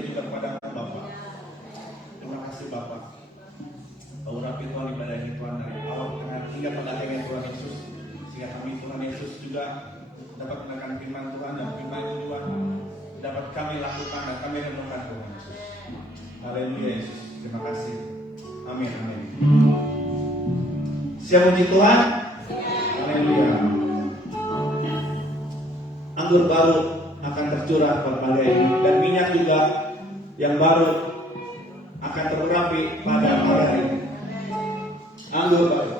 kita juga kepada Bapak. Terima kasih Bapak. Urapi Tuhan ibadah ini Tuhan dari awal hingga pada akhirnya Tuhan Yesus, sehingga kami Tuhan Yesus juga dapat menekan firman Tuhan, dan firman itu juga dapat kami lakukan dan kami renungkan Tuhan Yesus. Haleluya Yesus, terima kasih. Amin, amin. Siap puji Tuhan? Haleluya. Anggur baru akan tercurah pada ini, dan minyak juga yang baru akan terurapi pada hari ini. Anggur baru.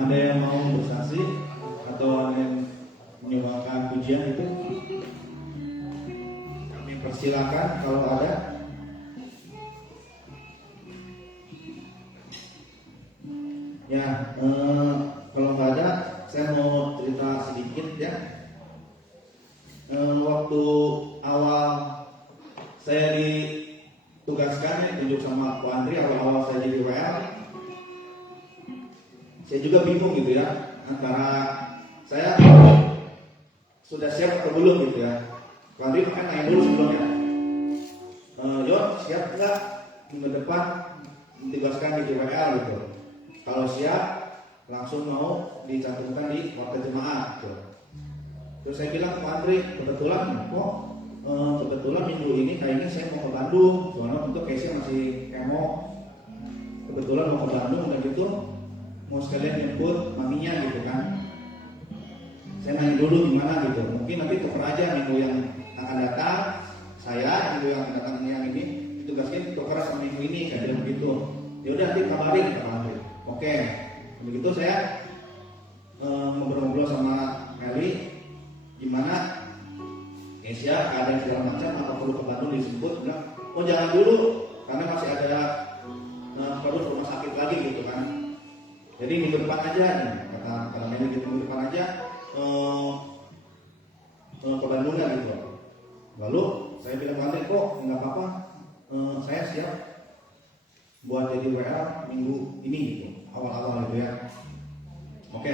Ada yang mau bersaksi atau yang menyuarakan pujian itu? Persilakan kalau ada. Ya, kalau nggak ada, saya mau cerita sedikit ya. Waktu awal saya ditugaskan, ditunjuk sama Pak Andri, awal-awal saya jadi WL, saya juga bingung gitu ya, antara saya sudah siap atau belum gitu ya. Pak Andri makanya nanya dulu sebelumnya, Yon siap nggak minggu depan ditugaskan di WL gitu. Kalau siap, langsung mau dicantumkan di warga jemaat gitu. Terus saya bilang ke Pak Andri, kebetulan minggu ini kayaknya saya mau ke Bandung, soalnya untuk Casey masih kemo. Kebetulan mau ke Bandung dan gitu mau sekalian jemput maminya gitu kan. Saya nanya dulu gimana gitu. Mungkin nanti tuker aja minggu yang akan datang, saya minggu yang akan datang yang ini ditugaskan tuker sama minggu ini kayak begitu. Ya udah nanti kabarin ke Pak Andri. Oke, begitu saya ngobrol-ngobrol sama Meli, gimana Asia keadaan segala macam, apa perlu ke Bandung disebut, bilang, oh jangan dulu karena masih ada perlu rumah sakit lagi gitu kan. Jadi minggu depan aja, kata Meli minggu depan aja ke Bandung gitu. Lalu saya bilang balik, kok nggak apa-apa, saya siap buat jadi WL minggu ini gitu, awal-awal gitu ya. Oke.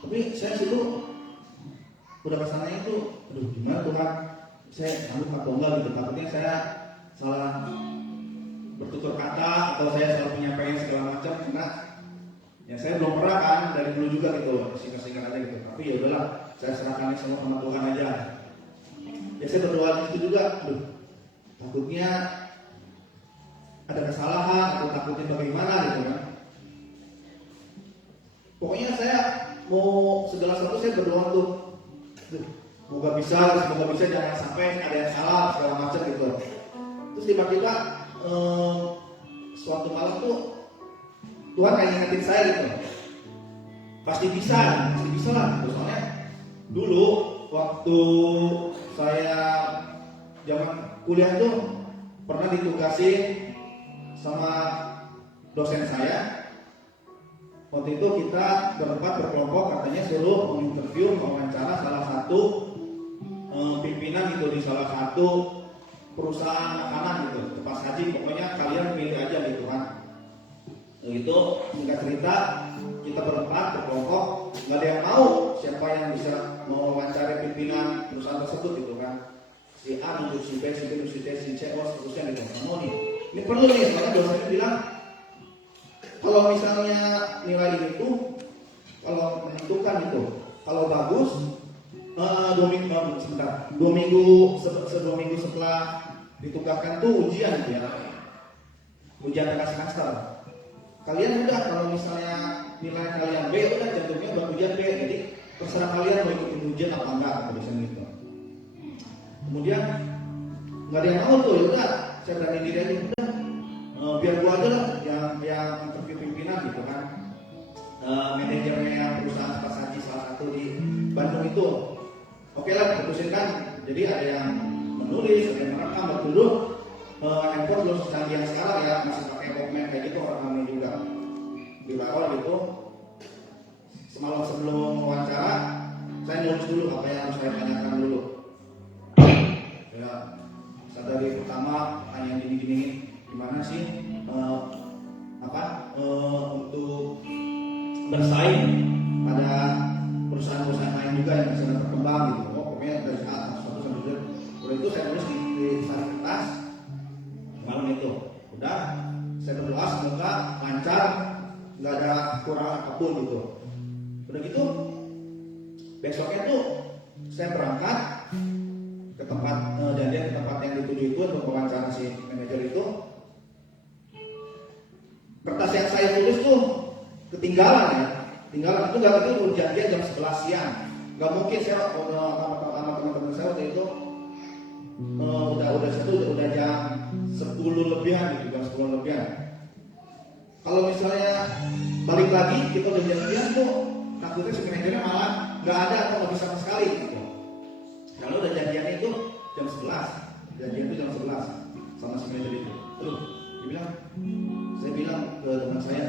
Tapi saya situ udah kesana itu, aduh gimana tuh kan, saya sanggup atau enggak gitu. Takutnya saya salah bertutur kata atau saya salah penyampaian segala macam, karena ya saya belum pernah kan dari dulu juga gitu, singkat-singkat aja gitu. Tapi ya udahlah, saya serahkan semua sama Tuhan aja. Ya saya berdoa gitu juga, aduh takutnya ada kesalahan atau takutnya bagaimana gitu kan. Pokoknya saya mau segala sesuatu saya berdoa tuh, semoga bisa jangan sampai ada yang salah segala macam gitu. Terus tiba-tiba suatu malam tuh Tuhan kayak ngingetin saya gitu, pasti bisa lah gitu. Soalnya dulu waktu saya zaman kuliah tuh pernah ditugasin sama dosen saya. Waktu itu kita berkelompok, katanya suruh menginterview, wawancara salah satu pimpinan gitu di salah satu perusahaan makanan gitu, tempat saji. Pokoknya kalian pilih aja gitu kan. Itu singkat cerita, kita berkelompok, nggak ada yang mau siapa yang bisa mau wawancara pimpinan perusahaan tersebut gitu kan. Si A nunjuk si B, si B nunjuk si C, si C, seterusnya gitu. Mau nih, ini perlu nih, soalnya dosennya bilang, kalau misalnya nilai itu, kalau menentukan itu, kalau bagus, 2 minggu setelah ditugaskan tuh ujian ya, ujian tengah semester. Kalian udah kalau misalnya nilai kalian B, udah jatuhnya buat ujian B, jadi terserah kalian mau ikutin ujian apa enggak, biasanya gitu. Kemudian nggak ada yang mau tuh, ya udah saya berani diri aja, udah biar gua aja lah yang interview pimpinan gitu kan. Manajernya perusahaan pasaji salah satu di Bandung itu, oke lah putusin kan. Jadi ada yang menulis, ada yang merekam. Waktu dulu handphone belum secanggih yang sekarang ya, masih pakai Walkman kayak gitu orang kami juga di bawah gitu. Semalam sebelum wawancara saya nulis dulu apa yang harus saya tanyakan dulu ya. Dari pertama tanya yang gini-gini, gimana sih untuk bersaing pada perusahaan-perusahaan lain juga yang sedang berkembang gitu. Pokoknya dari A satu sampai Z. Udah itu saya tulis di saran kertas malam itu. Udah saya berdoa semoga lancar, nggak ada kurang apapun gitu. Udah gitu besoknya tuh saya berangkat ke tempat janjian, ke tempat yang dituju itu untuk wawancara si manajer itu. Kertas yang saya tulis tuh ketinggalan ya. Tinggalan itu nggak, itu janjian jam 11 siang. Nggak mungkin saya sama teman-teman saya waktu itu udah jam 10 lebihan gitu, jam 10 lebihan. Kalau misalnya balik lagi kita udah janjian tuh, takutnya si manajernya malah nggak ada atau nggak bisa sama sekali gitu. Kalau udah janjian itu jam 11, janjian itu jam 11 sama si manajer itu. Aduh, dia bilang, saya bilang ke teman saya,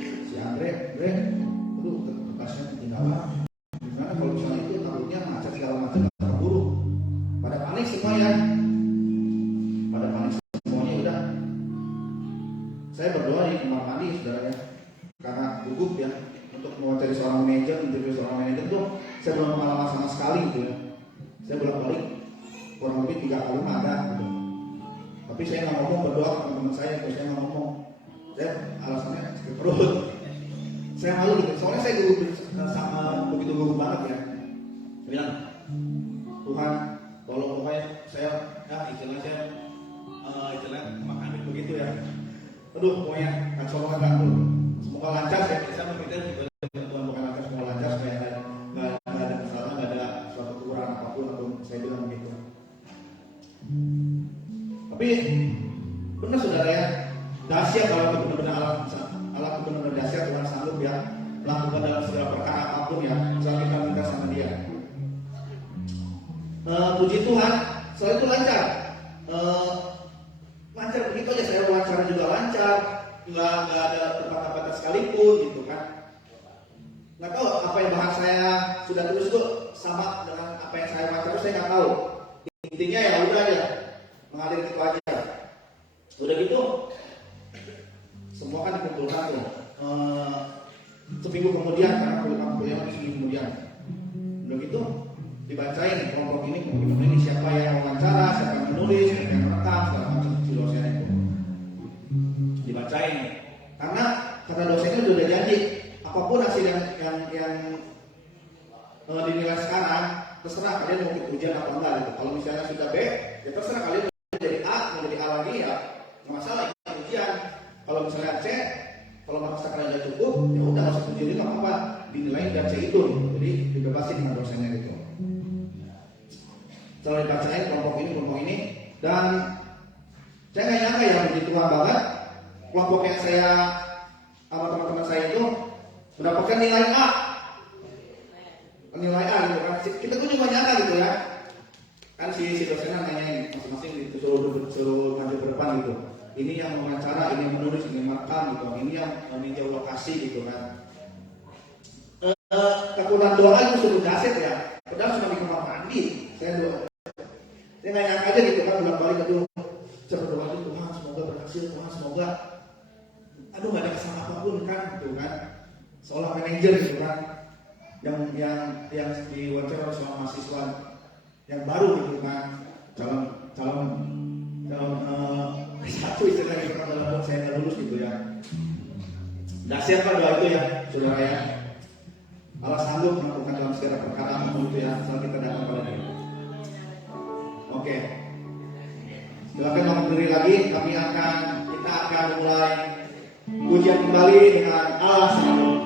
si Andre, aduh kertasnya ketinggalan. Gimana kalau misalnya itu takutnya macet segala macam, nggak terburu. Pada panik semua ya, pada panik semuanya udah. Saya berdoa di kamar mandi, saudara ya, karena gugup ya untuk mewawancari seorang manajer, interview seorang manajer tuh saya belum pengalaman sama sekali gitu ya. Saya bolak-balik kurang lebih 3 kali ada gitu. Tapi saya nggak ngomong, berdoa ke teman saya, kalau saya nggak ngomong, saya alasannya sakit perut. Saya malu gitu, soalnya saya sama begitu gugup banget ya. Saya bilang, Tuhan, tolong pokoknya saya, ya istilahnya makan begitu ya. Aduh, pokoknya kacau banget dulu. Semoga lancar ya, saya meminta juga Tuhan bukan lancar, semoga lancar supaya nggak ada kesalahan, nggak ada suatu kekurangan apapun, atau saya bilang begitu. Tapi benar saudara ya, dahsyat kalau itu benar-benar alat benar-benar dahsyat, Tuhan sanggup ya melakukan dalam segala perkara apapun ya, setelah kita minta sama Dia. Puji Tuhan, setelah itu lancar. Lancar begitu aja, saya wawancara juga lancar, nggak ada terbatas-batas sekalipun gitu kan. Nggak tahu apa yang bahas saya sudah tulis itu sama dengan apa yang saya wawancara, saya nggak tahu. Intinya ya udah aja mengalir gitu aja. Udah gitu semua kan dikumpulkan tuh seminggu kemudian, karena kuliah seminggu kemudian. Udah gitu dibacain kelompok ini siapa yang wawancara, siapa yang menulis, siapa yang merekam, segala macam si dosen itu dibacain. Karena kata dosennya sudah janji apapun hasil yang dinilai sekarang, terserah kalian mau ikut ujian apa enggak gitu. Kalau misalnya sudah B, ya terserah kalian mau jadi A, mau jadi A lagi ya nggak masalah ikut ujian. Kalau misalnya C, kalau maksa kalian udah cukup, ya udah nggak usah ujian, nggak apa-apa, dinilai dan C itu. Jadi dibebasin dengan dosennya gitu. Setelah dibacain kelompok ini, dan saya nggak nyangka ya, begitu Tuhan banget, kelompok yang saya sama teman-teman saya itu mendapatkan nilai A gitu kan. Kita tuh juga nyangka gitu ya, kan si dosennya nanyain masing-masing suruh maju ke depan gitu. Ini yang mewawancara, ini yang menulis, ini yang merekam gitu, ini yang meninjau lokasi gitu kan. Kekuatan doa itu sudah dahsyat ya, padahal cuma di kamar mandi. Saya nggak nyangka aja gitu kan, bolak-balik aduh, saya berdoa aja, Tuhan semoga berhasil, Tuhan semoga, aduh nggak ada kesalahan apapun kan, gitu kan. Seolah manajer gitu kan, yang diwawancara oleh seorang mahasiswa yang baru gitu kan, calon satu istilahnya gitu kan, dalam saya nggak lulus gitu ya. Dahsyat kan doa itu ya, saudara ya. Allah sanggup melakukan dalam segala perkara apapun itu ya, asal kita datang pada Dia. Oke, silakan mau berdiri lagi. Kita akan mulai ujian kembali dengan Allah sanggup.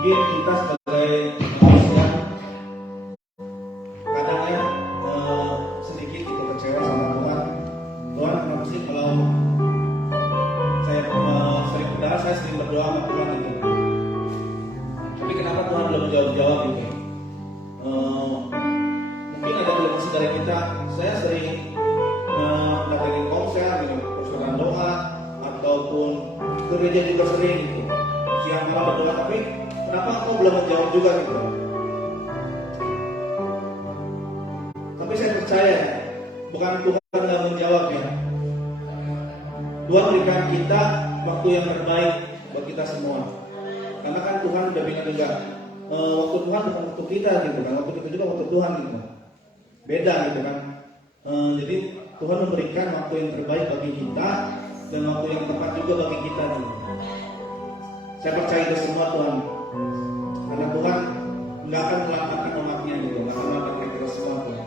mungkin kita sebagai manusia kadang ya sedikit itu kecewa sama Tuhan. Tuhan kenapa sih kalau saya sering berdoa sama Tuhan gitu, tapi kenapa Tuhan belum jawab gitu? Mungkin ada relasi dari kita. Saya sering datangin konser gitu, persoalan doa ataupun gereja juga sering gitu, siang malam berdoa, tapi kenapa engkau belum menjawab juga gitu? Tapi saya percaya bukan Tuhan nggak menjawab ya. Tuhan berikan kita waktu yang terbaik buat kita semua. Karena kan Tuhan udah bilang juga waktu Tuhan bukan waktu kita gitu kan, waktu kita juga waktu Tuhan gitu. Beda gitu kan. Jadi Tuhan memberikan waktu yang terbaik bagi kita dan waktu yang tepat juga bagi kita gitu. Saya percaya itu semua Tuhan. Karena Tuhan nggak akan melambatkan umatnya gitu, nggak akan melambatkan kita semua Tuhan.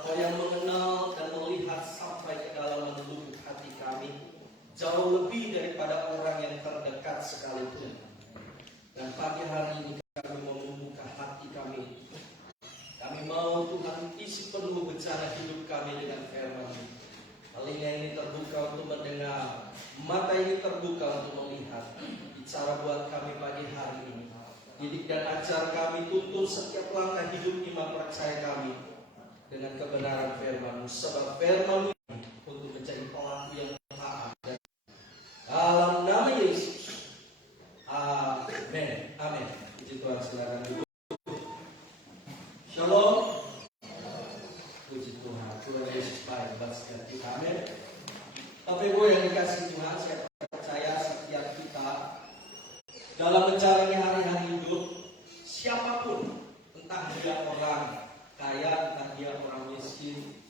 Engkau yang mengenal dan melihat sampai ke dalam lubuk hati kami, jauh lebih daripada orang yang terdekat sekalipun. Dan pagi hari ini kami mau membuka hati kami. Kami mau Tuhan isi penuh bencana hidup kami dengan firman-Mu. Telinga ini terbuka untuk mendengar, mata ini terbuka untuk melihat. Bicara buat kami pagi hari ini. Didik dan ajar kami, tuntun setiap langkah hidup iman percaya kami dengan kebenaran firman-Mu. Sebab firman-Mu untuk menjadi pelaku yang taat. Dalam nama Yesus. Amin. Amin. Puji Tuhan, silakan duduk. Shalom. Puji Tuhan. Tuhan Yesus baik buat setiap kita. Amin. Bapak Ibu yang dikasihi Tuhan, saya percaya setiap kita dalam menjalani hari-hari hidup, siapapun, entah dia orang kaya, entah dia orang miskin,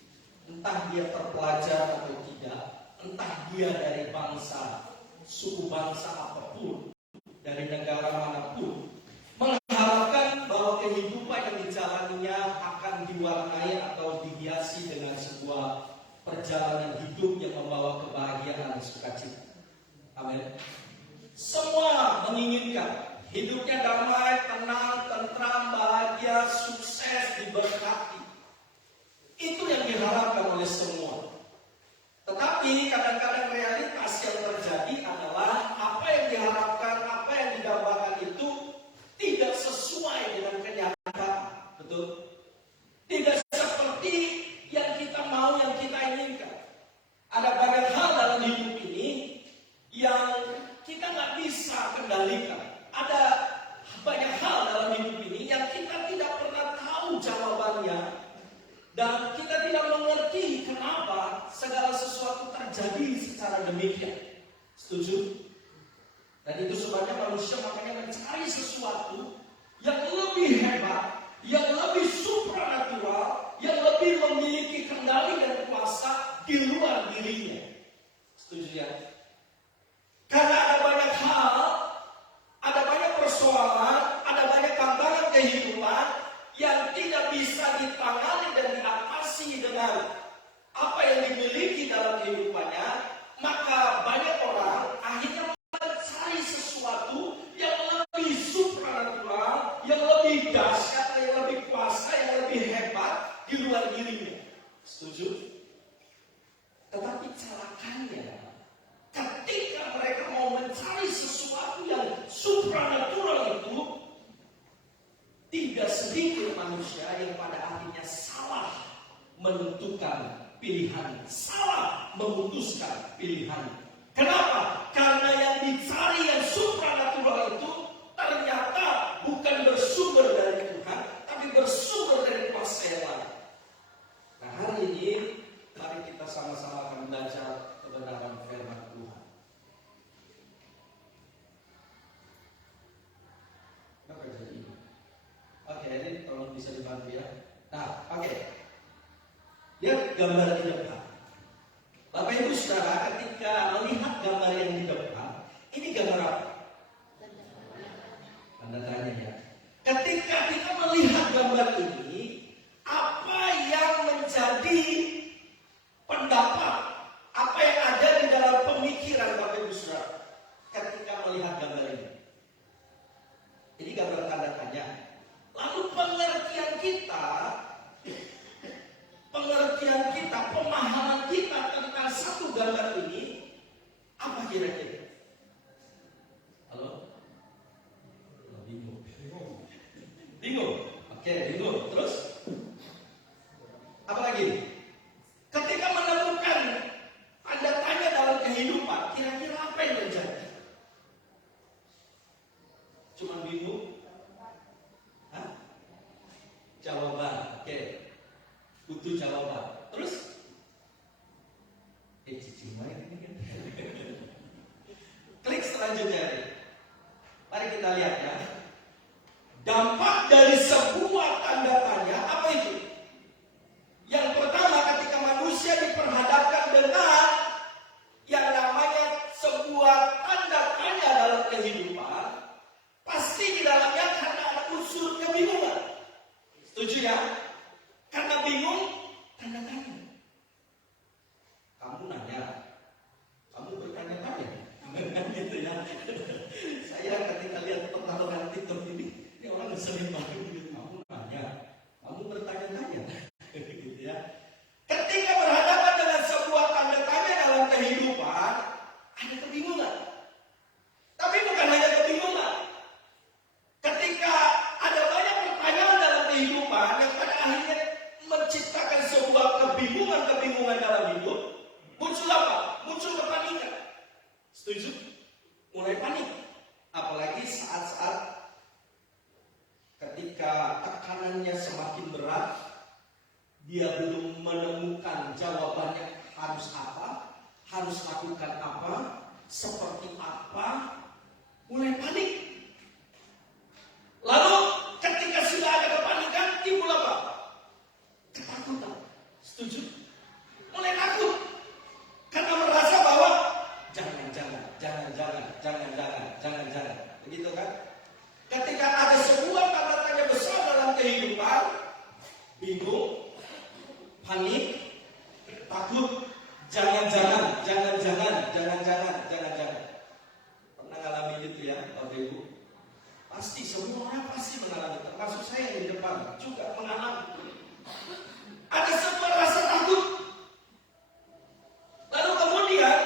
entah dia terpelajar atau tidak, entah dia dari bangsa, suku bangsa apapun, dari negara manapun, mengharapkan bahwa kehidupan yang dijalaninya akan diwarnai atau dihiasi dengan sebuah perjalanan hidup yang membawa kebahagiaan dan sukacita. Amin. Semua menginginkan hidupnya damai, tenang, tentram, bahagia, sukses, diberkati. Itu yang diharapkan oleh semua. Tetapi kadang-kadang realitas yang terjadi adalah apa yang diharapkan, apa yang digambarkan itu tidak sesuai dengan kenyataan. Betul? Tidak seperti yang kita mau, yang kita inginkan. Ada banyak hal dalam hidup ini yang kita nggak bisa kendalikan. Ada banyak hal dalam hidup ini yang kita tidak pernah tahu jawabannya. Dan kita tidak mengerti kenapa segala sesuatu terjadi secara demikian. Setuju? Dan itu sebabnya manusia makanya mencari sesuatu yang lebih hebat, yang lebih supranatural, yang lebih memiliki kendali dan kuasa di luar dirinya. Setuju ya? Karena ada banyak hal, ada banyak persoalan, ada banyak tantangan kehidupan yang tidak bisa ditangani dan diatasi dengan apa yang dimiliki dalam kehidupannya, maka banyak orang akhirnya mencari sesuatu yang lebih supranatural, yang lebih dahsyat, yang lebih kuasa, yang lebih hebat di luar dirinya. Setuju? Tetapi celakanya, ketika mereka mau mencari sesuatu yang supranatural itu, tidak sedikit manusia yang pada akhirnya salah menentukan pilihan, salah memutuskan pilihan. Kenapa? Karena yang dicari yang supranatural itu ternyata bukan bersumber dari Tuhan, tapi bersumber dari kuasa yang lain. Nah, hari ini mari kita sama-sama akan belajar kebenaran firman Tuhan. Apa jadi ini? Oke, ini tolong bisa dibantu ya. Nah, oke. Lihat gambar di depan. Bapak Ibu Saudara, ketika melihat gambar yang di depan, ini gambar apa? Tanda tanya ya. Ketika kita melihat gambar ini, apa yang menjadi pendapat, apa yang ada di dalam pemikiran Bapak Ibu Saudara ketika melihat gambar ini? Ini gambar tanda tanya. Lalu pengertian kita, pemahaman kita tentang satu gambar ini, apa kira-kira? Halo? Bingung. Bingung? Oke, bingung. Terus? Apa lagi? Ketika menemukan tanda tanya dalam kehidupan, kira-kira apa yang terjadi? Cuma bingung? Hah? Jawaban, oke. Butuh jawaban. Terus? Cuma ini kan. Klik selanjutnya. Mari kita lihat ya. Dampak dari sebuah tanda tanya apa itu? Yang pertama, ketika manusia diperhadapkan dengan yang namanya sebuah tanda tanya dalam kehidupan, pasti di dalamnya karena ada unsur kebingungan. Setuju ya? Karena bingung, Senin pagi kamu nanya, kamu bertanya-tanya, gitu ya. Ketika berhadapan dengan sebuah tanda tanya dalam kehidupan, ada kebingungan. Tapi bukan hanya kebingungan. Ketika ada banyak pertanyaan dalam kehidupan yang pada akhirnya menciptakan sebuah kebingungan dalam hidup, muncul apa? Muncul kepanikan. Setuju? Mulai panik. Apalagi saat-saat ketika tekanannya semakin berat, dia belum menemukan jawabannya harus apa, harus lakukan apa, seperti apa, mulai panik. Lalu ketika sudah ada kepanikan, timbul apa? Ketakutan. Setuju? Mulai takut. Karena merasa bahwa jangan. Begitu kan? Ketika ada sebuah tanda tanya besar dalam kehidupan, bingung, panik, takut, jangan. Pernah ngalamin itu ya, Bapak Ibu? Pasti, semua orang pasti mengalami, termasuk saya yang di depan juga mengalami. Ada sebuah rasa takut. Lalu kemudian,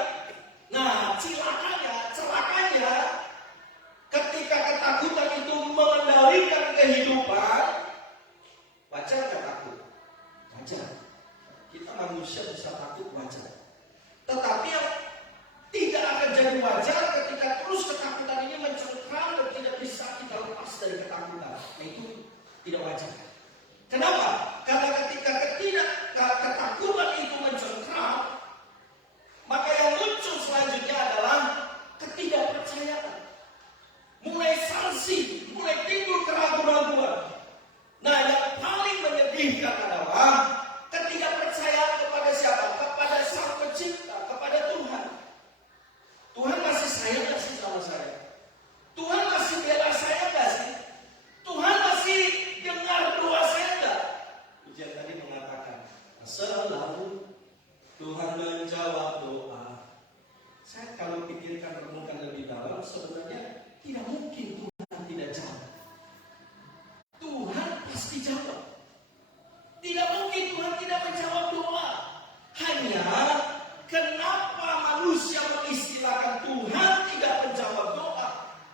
celakanya, ketika ketakutan itu mengendalikan kehidupan, wajar gak takut? Wajar. Kita manusia bisa takut, wajar. Tetapi yang tidak akan jadi wajar ketika terus ketakutan ini mencengkram dan tidak bisa kita lepas dari ketakutan. Nah, itu tidak wajar. Kenapa? Karena ketika ketakutan itu mencengkram, maka yang muncul selanjutnya adalah ketidakpercayaan. Mulai sanksi, mulai timbul keraguan-raguan. Nah, yang paling menyedihkan adalah ketidakpercayaan kepada siapa? Kepada Sang Pencipta, kepada Tuhan. Tuhan masih sayang gak sih sama saya? Tuhan masih bela saya gak sih? Tuhan masih dengar doa saya gak? Ujian tadi mengatakan, selalu Tuhan menjawab doa. Saya kalau pikirkan, renungkan lebih dalam, sebenarnya tidak mungkin Tuhan tidak jawab. Tuhan pasti jawab. Tidak mungkin Tuhan tidak menjawab doa. Hanya kenapa manusia mengistilahkan Tuhan tidak menjawab doa?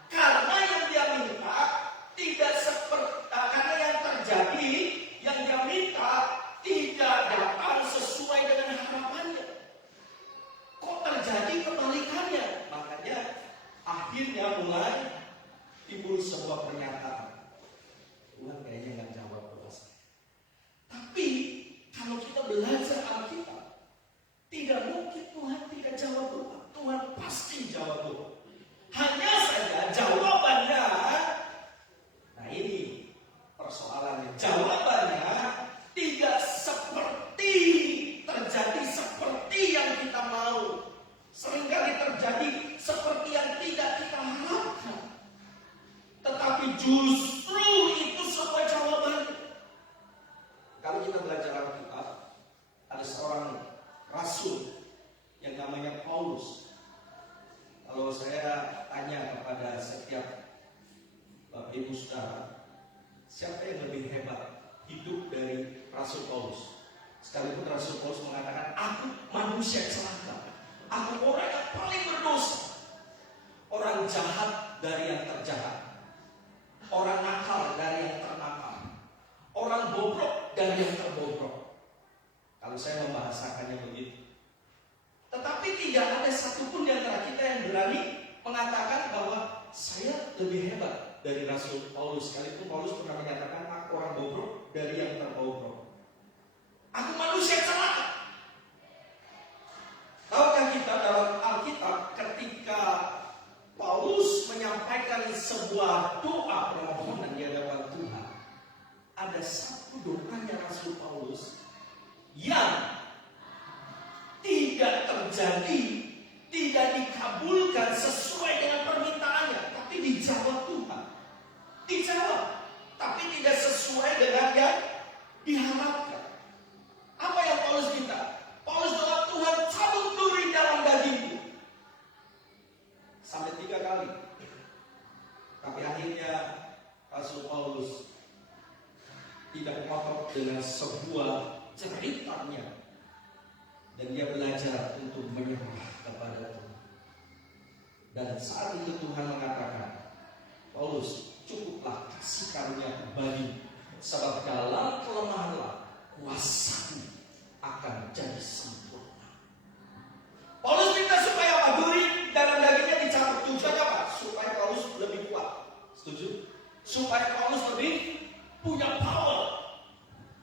Karena yang dia minta tidak seperti, karena yang terjadi, yang dia minta tidak datang sesuai dengan harapannya. Kok terjadi kebalikannya? Makanya akhirnya mulai timbul sebuah pernyataan. Tuhan kayaknya nggak jawab doa saya. Tapi kalau kita belajar Alkitab, tidak mungkin Tuhan tidak jawab doa. Tuhan pasti jawab doa. Hanya saja jawabannya, nah ini persoalannya. Jawabannya tidak seperti terjadi seperti yang kita mau. Seringkali terjadi seperti yang tidak kita harapkan. Tetapi justru itu sebuah jawaban. Kalau kita belajar Alkitab, ada seorang rasul yang namanya Paulus. Kalau saya tanya kepada setiap Bapak Ibu Saudara, siapa yang lebih hebat hidup dari Rasul Paulus? Sekalipun Rasul Paulus mengatakan, aku manusia celaka, aku orang yang paling berdosa, orang jahat dari yang terjahat, orang nakal dari yang ternakal, orang bobrok dari yang terbobrok. Kalau saya membahasakannya begitu. Tetapi tidak ada satupun di antara kita yang berani mengatakan bahwa saya lebih hebat dari Rasul Paulus. Sekalipun Paulus pernah menyatakan, aku orang bobrok dari yang terbobrok. Aku manusia celaka. Tahukah kita dalam Alkitab ketika Paulus menyampaikan sebuah doa permohonan di hadapan Tuhan, ada satu doanya Rasul Paulus yang tidak terjadi, tidak dikabulkan sesuai dengan permintaannya, tapi dijawab Tuhan. Dijawab, tapi tidak sesuai dengan yang diharapkan. Apa yang Paulus minta? Paulus doa, Tuhan cabut duri dalam dagingku. Sampai 3 kali. Tapi akhirnya Rasul Paulus tidak kotor dengan sebuah ceritanya, dan dia belajar untuk menyerah kepada Tuhan. Dan saat itu Tuhan mengatakan, Paulus, cukuplah kasih karunia bagi, sebab dalam kelemahanlah kuasaku akan jadi sempurna. Paulus minta supaya apa? Duri dalam dagingnya dicabut. Tujuannya apa? Supaya Paulus lebih kuat. Setuju? Supaya Paulus lebih punya power.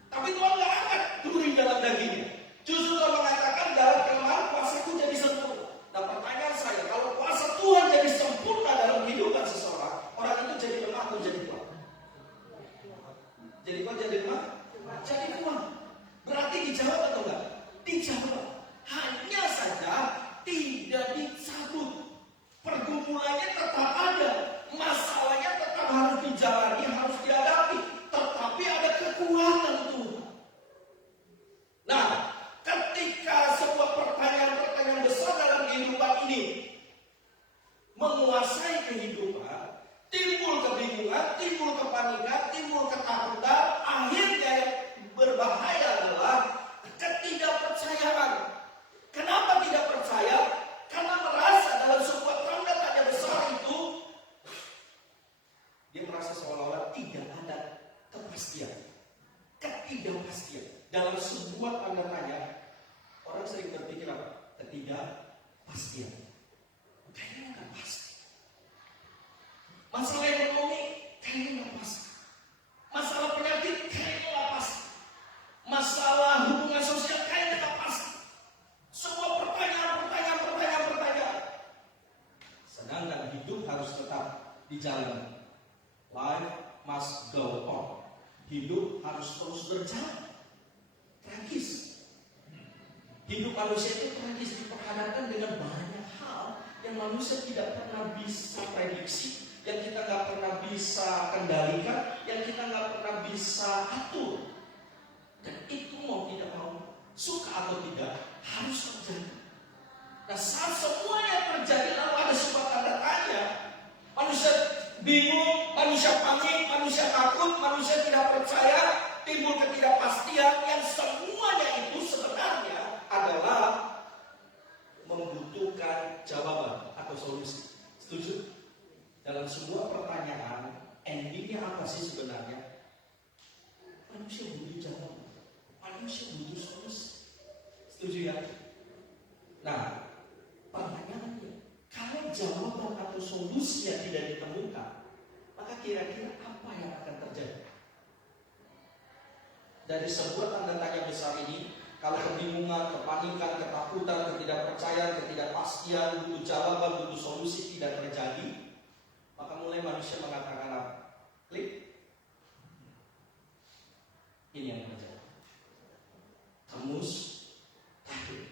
Tapi Tuhan gak angkat duri dalam dagingnya. Justru Tuhan mengatakan dalam kelemahan kuasaku jadi sempurna. Nah, pertanyaan saya, kalau kuasa Tuhan jadi sempurna dalam kehidupan seseorang, orang itu jadi lemah atau jadi kuat? Jadi kuat, jadi lemah? Jadi kuat. Berarti dijawab atau enggak? Dijawab. Hanya saja tidak dicabut. Pergumulannya tetap ada. Masalahnya tetap harus dijalani, harus dihadapi. Tetapi ada kekuatan Tuhan. Nah, ketika sebuah pertanyaan-pertanyaan besar dalam kehidupan ini menguasai kehidupan, timbul kebingungan, timbul kepanikan, timbul ketakutan, akhirnya yang berbahaya adalah ketidakpercayaan. Kenapa tidak percaya? Karena merasa dalam sebuah tanda tanya besar itu, dia merasa seolah-olah tidak ada kepastian, ketidakpastian. Dalam sebuah tanda tanya, orang sering berpikir apa? Ketidakpastian. Kayaknya nggak pasti. Masalah ekonomi kayaknya nggak pasti. Masalah penyakit kayaknya nggak pasti. Masalah hubungan sosial kayaknya nggak pasti. Semua pertanyaan. Sedangkan hidup harus tetap dijalani. Life must go on. Hidup harus terus berjalan. Tragis. Hidup manusia itu tragis, diperhadapkan dengan banyak hal yang manusia tidak pernah bisa prediksi, yang kita nggak pernah bisa kendalikan, yang kita nggak pernah bisa atur. Dan itu mau tidak mau, suka atau tidak, harus terjadi. Nah, saat semuanya terjadi lalu ada sebuah tanda tanya, manusia bingung, manusia panik, manusia takut, manusia tidak percaya, timbul ketidakpastian, yang semuanya itu sebenarnya adalah membutuhkan jawaban atau solusi. Setuju? Dalam sebuah pertanyaan, endingnya apa sih sebenarnya? Manusia butuh jawaban, manusia butuh solusi. Setuju ya? Nah, pertanyaannya, kalau jawaban atau solusinya tidak ditemukan, maka kira-kira apa yang akan terjadi? Dari sebuah tanda tanya besar ini, kalau kebingungan, kepanikan, ketakutan, ketidakpercayaan, ketidakpastian, butuh jawaban, butuh solusi tidak terjadi, maka mulai manusia mengatakan apa? Klik. Ini yang terjadi. Kamus takut.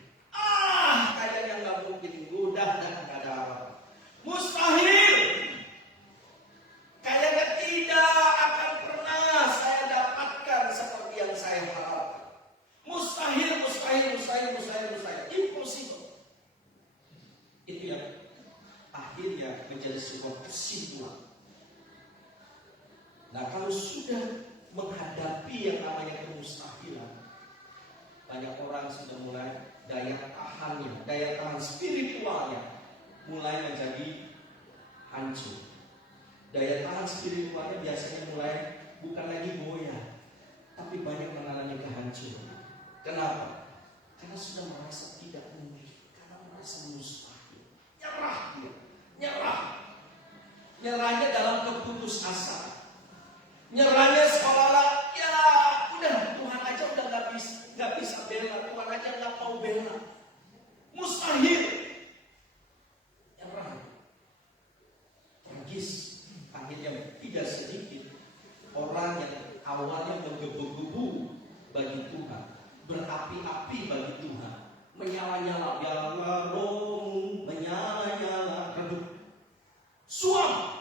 Kayaknya nggak mungkin. Udah nggak ada apa-apa. Mustahil. Kayaknya tidak akan pernah saya dapatkan seperti yang saya harapkan. Mustahil. Impossible. Itu yang akhirnya menjadi sebuah kesimpulan. Nah, kalau sudah menghadapi yang namanya kemustahilan, banyak orang sudah mulai daya tahan spiritualnya mulai menjadi hancur. Daya tahan spiritualnya biasanya mulai bukan lagi goyah, tapi banyak mengalami kehancuran. Kenapa? Karena sudah merasa tidak mungkin, karena merasa mustahil. Nyerahnya dalam keputusasaan. Nyerahnya seolah-olah ya udah, Tuhan aja udah nggak bisa bela, Tuhan aja nggak mau bela. Mustahil. Nyerah. Tragis. Akhirnya tidak sedikit orang yang awalnya menggebu-gebu bagi Tuhan, berapi-api bagi Tuhan, menyala-nyala, menyala-nyala, redup, suam.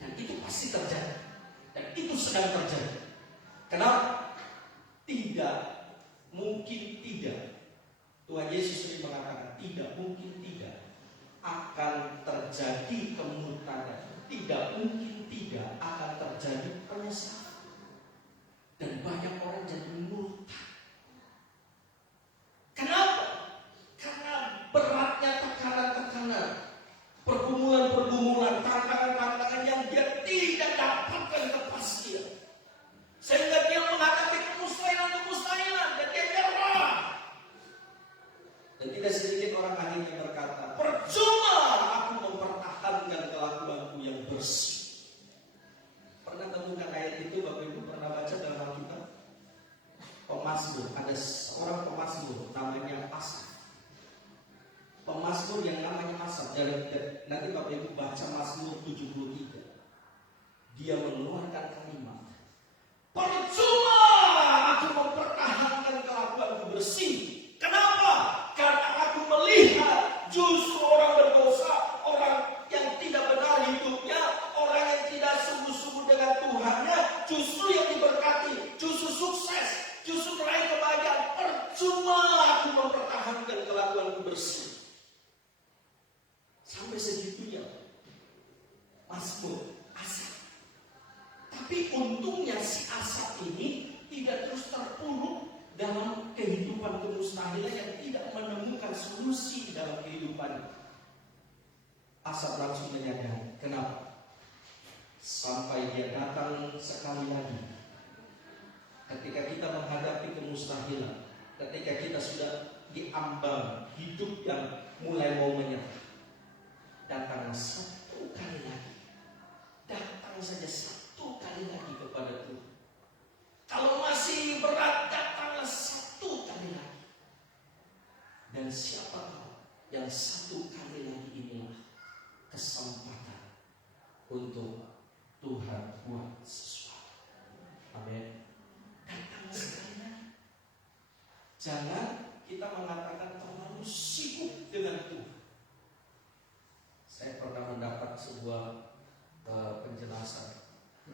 Dan itu pasti terjadi. Dan itu sedang terjadi. Kenapa? Tidak mungkin tidak. Tuhan Yesus sendiri mengatakan tidak mungkin tidak akan terjadi kemurkaan. Tidak mungkin tidak akan bersih. Pernah temukan ayat itu Bapak Ibu? Pernah baca dalam Alkitab? Pemazmur, ada seorang pemazmur namanya Asaf. Pemazmur yang namanya Asaf, nanti Bapak Ibu baca Mazmur 73. Dia mengeluarkan kalimat, percuma aku mempertahankan kelakuanku bersih. Kenapa? Karena aku melihat justru orang berdosa, orang yang tidak benar hidupnya, orang yang tidak sungguh-sungguh dengan Tuhannya, justru yang diberkati, justru sukses, justru meraih kebahagiaan. Percuma aku mempertahankan kelakuanku bersih. Sampai segitunya Mazmur Asaf. Tapi untungnya si Asaf ini tidak terus terpuruk dalam kehidupan kemustahilan yang tidak menemukan solusi dalam kehidupan. Asaf langsung menyadari. Kenapa? Sampai dia datang sekali lagi. Ketika kita menghadapi kemustahilan, ketika kita sudah diambang hidup yang mulai mau menyerah, datang satu kali lagi. Datang saja satu kali lagi kepada Tuhan. Kalau masih berat, datanglah satu kali lagi. Dan siapa tahu yang satu kali lagi inilah kesempatan untuk Tuhan buat sesuatu. Amin. Datang sekali lagi. Jangan kita mengatakan terlalu sibuk dengan Tuhan. Saya pernah mendapat sebuah penjelasan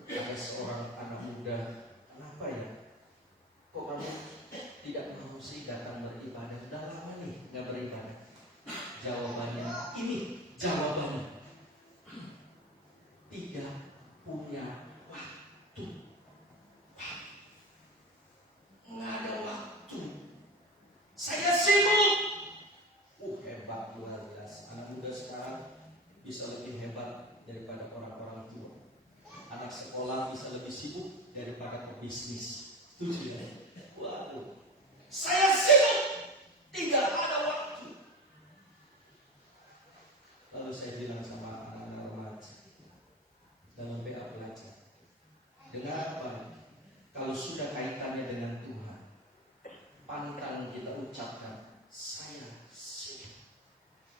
dari seorang anak muda. Kenapa ya? Kok kamu tidak mau sih datang beribadah? Sudah lama nih nggak beribadah. Jawabannya ini, jawabannya tidak punya waktu. Nggak ada waktu. Saya sibuk. Hebat luar biasa. Anak muda sekarang bisa lebih hebat daripada orang-orang tua. Anak sekolah bisa lebih sibuk daripada pebisnis. Setuju ya? Waduh, saya sibuk, tidak ada waktu. Lalu saya bilang sama anak-anak remaja dalam PA pelajar, dengar apa? Kalau sudah kaitannya dengan Tuhan, pantang kita ucapkan, saya sibuk,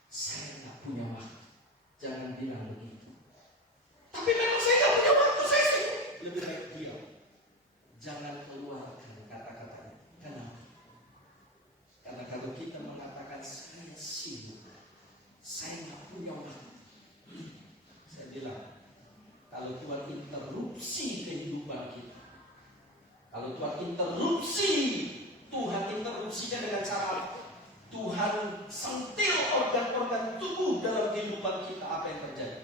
saya tidak punya waktu. Jangan bilang begitu. Tapi memang saya tidak punya waktu, saya sibuk. Lebih baik diam. Jangan keluarkan kata-kata itu. Kenapa? Karena kalau kita mengatakan saya sibuk, saya tidak punya waktu, saya bilang, kalau Tuhan interupsi kehidupan kita, kalau Tuhan interupsinya dengan cara Tuhan sentil organ-organ tubuh dalam kehidupan kita, apa yang terjadi?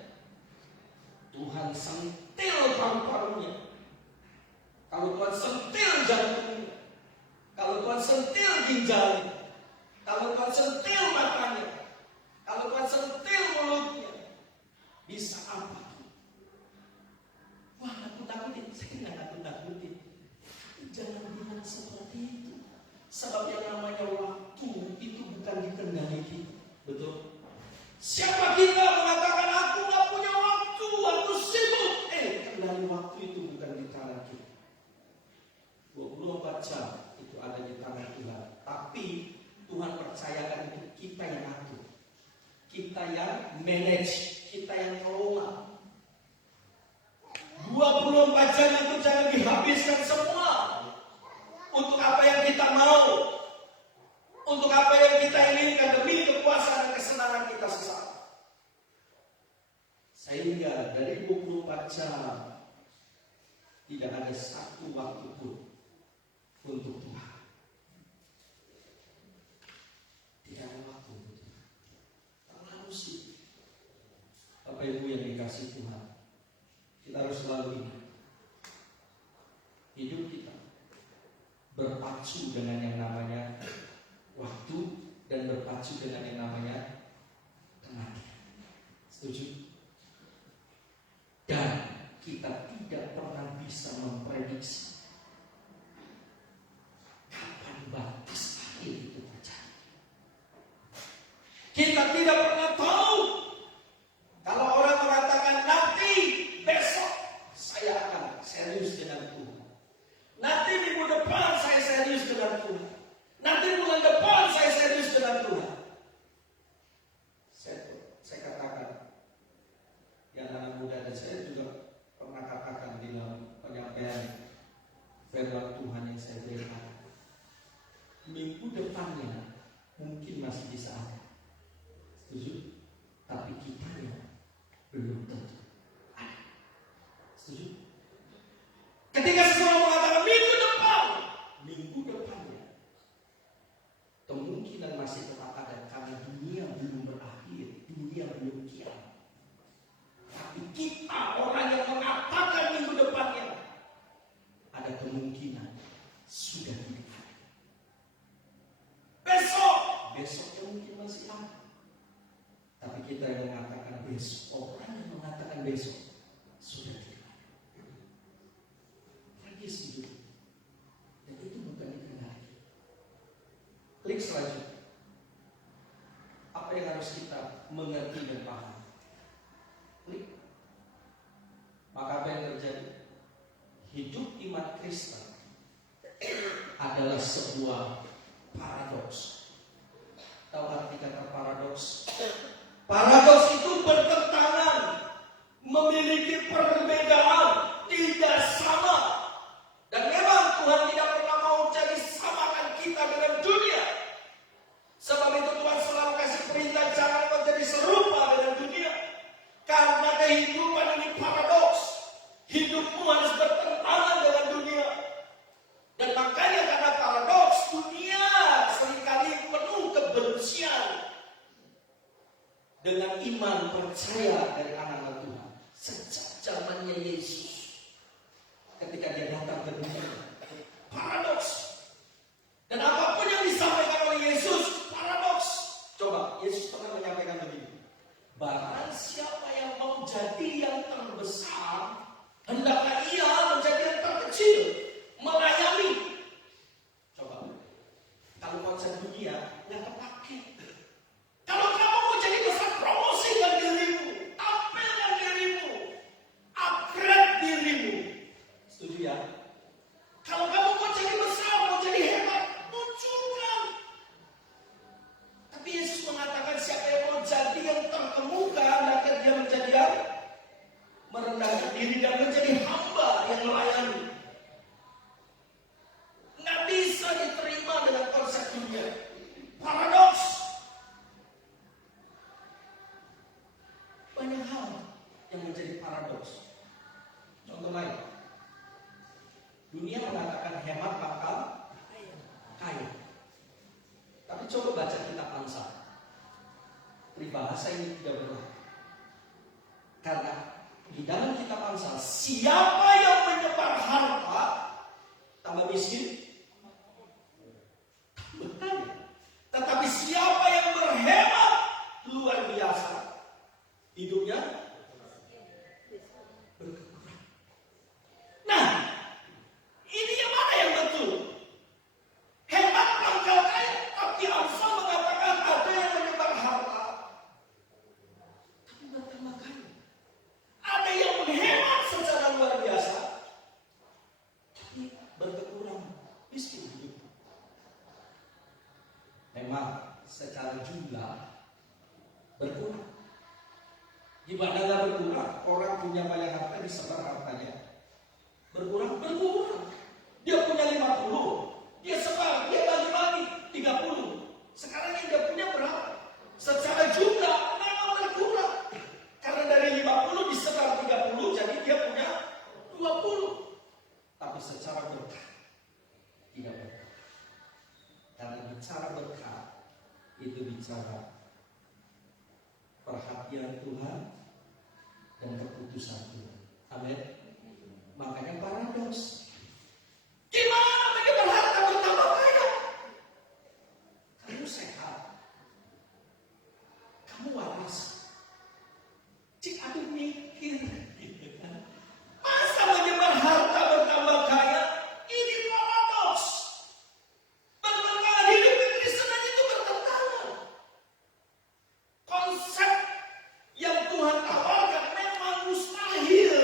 Tuhan sentil paru-parunya. Kalau Tuhan sentil jantungnya, kalau Tuhan sentil ginjalnya, kalau Tuhan sentil matanya, kalau Tuhan sentil mulutnya, bisa apa? Wah, nakut-nakutin. Saya nggak nakut-nakutin. Jangan bilang seperti itu. Sebab yang namanya waktu itu bukan dikendali kita. Betul? Siapa kita mengatakan aku nggak punya waktu, aku sibuk. Kendali waktu itu bukan di tangan kita. 24 jam itu ada di tangan Tuhan. Tapi Tuhan percayakan itu kita yang atur, kita yang manage, kita yang kelola. 24 jam itu jangan dihabiskan semua untuk apa yang kita mau, untuk apa yang kita inginkan demi kepuasan dan kesenangan kita sesaat. Sehingga dari 24 jam tidak ada satu waktu pun untuk Tuhan. Tidak ada waktu untuk Tuhan. Terlalu sibuk. Bapak Ibu yang dikasih Tuhan, kita harus selalu ingat, hidup kita berpacu dengan yang namanya waktu dan berpacu dengan yang namanya kematian. Setuju? Dan kita tidak pernah bisa memprediksi kapan batas akhir itu terjadi. Kita tidak pernah tahu. Kalau orang mengatakan nanti muda, dan saya juga pernah katakan di dalam penyampaian firman Tuhan yang saya berikan, minggu depannya mungkin masih bisa ada, setuju? Tapi kitanya belum tentu ada, setuju? Ketika seseorang mengatakan minggu depannya kemungkinan masih tetap ada, karena dunia belum berakhir, dunia belum kiamat. Tapi kita orang yang mengatakan minggu depannya ada kemungkinan sudah tidak ada. Besoknya mungkin masih ada. Tapi kita yang mengatakan besok, orang yang mengatakan besok sudah tidak ada. Tragis hidup. Dan itu bukan dikendali. Klik selanjutnya. Apa yang harus kita mengerti dan paham? Klik. Maka apa yang terjadi? Hidup iman Kristen adalah sebuah paradoks. Tahu arti kata paradoks? Paradoks itu bertentangan, memiliki perbedaan, tidak sama. Dan memang Tuhan tidak pernah mau jadi samakan kita dengan dunia. Sebab itu Tuhan selalu kasih perintah jangan menjadi serupa dengan dunia. Karena kehidupan ini paradoks. Hidupmu harus bertentangan dengan dunia. Dan makanya karena paradoks, dunia seringkali penuh kebencian dengan iman percaya dari anak-anak Tuhan. Sejak zamannya Yesus, ketika dia datang ke dunia, paradoks. Dan apapun yang disampaikan oleh Yesus, paradoks. Coba, Yesus pernah menyampaikan begini, barang siapa yang mau jadi yang terbesar, hendaklah ia menjadi yang terkecil, melayani. Coba, kalau konsep dunia nggak kepake. Kalau kamu mau jadi besar, promosikan dirimu, tampilkan dirimu, upgrade dirimu. Setuju ya? Kalau kamu mau jadi besar, mau jadi hebat, munculkan. Tapi Yesus mengatakan siapa yang mau jadi yang terkemuka, hendaknya dia menjadi yang merendahkan diri dan menjadi hamba yang melayani. Nggak bisa diterima dengan konsep dunia. Paradoks. Banyak hal yang menjadi paradoks. Contoh lain, dunia mengatakan hemat bakal kaya. Tapi coba baca kitab Amsal. Peribahasa ini tidak benar. Karena di dalam kitab Amsal, siapa yang menyebar harta tambah miskin, tambah kaya. Tetapi siapa yang berhemat luar biasa, hidupnya berkurang. Nah, ini yang mana yang betul? Hemat pangkal kaya, tapi Amsal mengatakan ada yang menyebar harta tapi bertambah kaya. Ada yang menghemat secara luar biasa tapi berkurang miskin hidup. Memang secara jumlah berkurang. Di mana berkurang, orang punya banyak harta disebar hartanya. Berkurang. Dia punya 50, dia sebar, dia bagi-bagi 30. Sekarang yang dia punya berapa? Secara jumlah memang berkurang. Karena dari 50 disebar 30, jadi dia punya 20. Tapi secara berkah tidak berkah. Karena bicara berkah itu bicara perhatian Tuhan dan keputusan Tuhan. Amin. Makanya paradoks. Gimana menyebar harta bertambah kaya? Kamu sehat, kamu waras. Cik aduh mikir, masa menyebar harta bertambah kaya? Ini paradoks. Bertentangan, hidup Kristen itu bertentangan. Konsep yang Tuhan tawarkan memang mustahil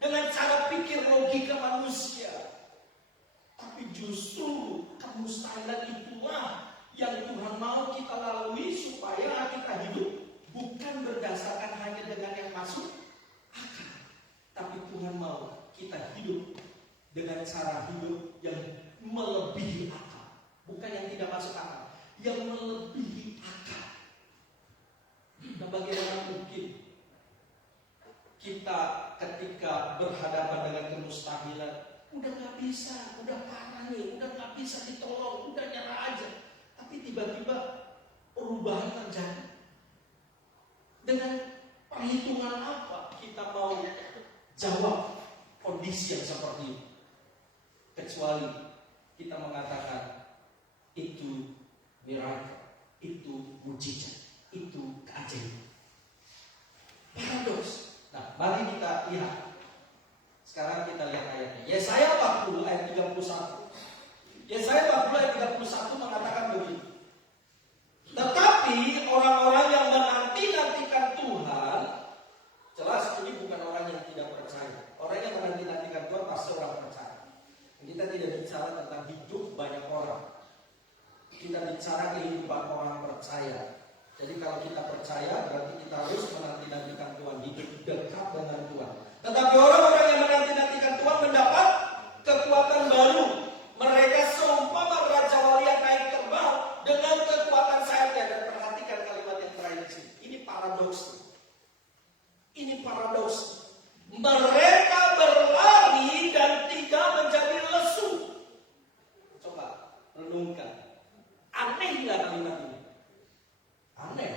dengan cara kita hidup dengan cara hidup yang melebihi akal. Bukan yang tidak masuk akal, yang melebihi akal. Dan bagaimana mungkin kita ketika berhadapan dengan kemustahilan, udah gak bisa, udah parah nih, udah gak bisa ditolong, udah nyerah aja. Tapi tiba-tiba perubahan terjadi. Dengan perhitungan apa kita mau jawab kondisi yang seperti itu? Kecuali kita mengatakan itu miracle, itu mujizat, itu keajaiban. Paradoks. Nah, mari kita lihat. Sekarang kita lihat ayatnya. Yesaya 40 ayat 31. Yesaya 40 ayat 31 mengatakan begini. Tetapi orang-orang yang menanti-nantikan Tuhan, jelas ini bukan orang yang tidak percaya. Orang yang menanti-nantikan Tuhan pasti orang percaya. Kita tidak bicara tentang hidup banyak orang. Kita bicara kehidupan orang percaya. Jadi kalau kita percaya berarti kita harus menanti-nantikan Tuhan, hidup dekat dengan Tuhan. Tetapi orang-orang yang menanti-nantikan Tuhan mendapat kekuatan baru. Mereka seumpama raja wali yang naik terbang dengan kekuatan sayapnya. Dan perhatikan kalimat yang terakhir di sini. Ini paradoks. Ini paradoks. Mereka berlari dan tidak menjadi lesu. Coba renungkan. Aneh nggak kalimat ini? Aneh.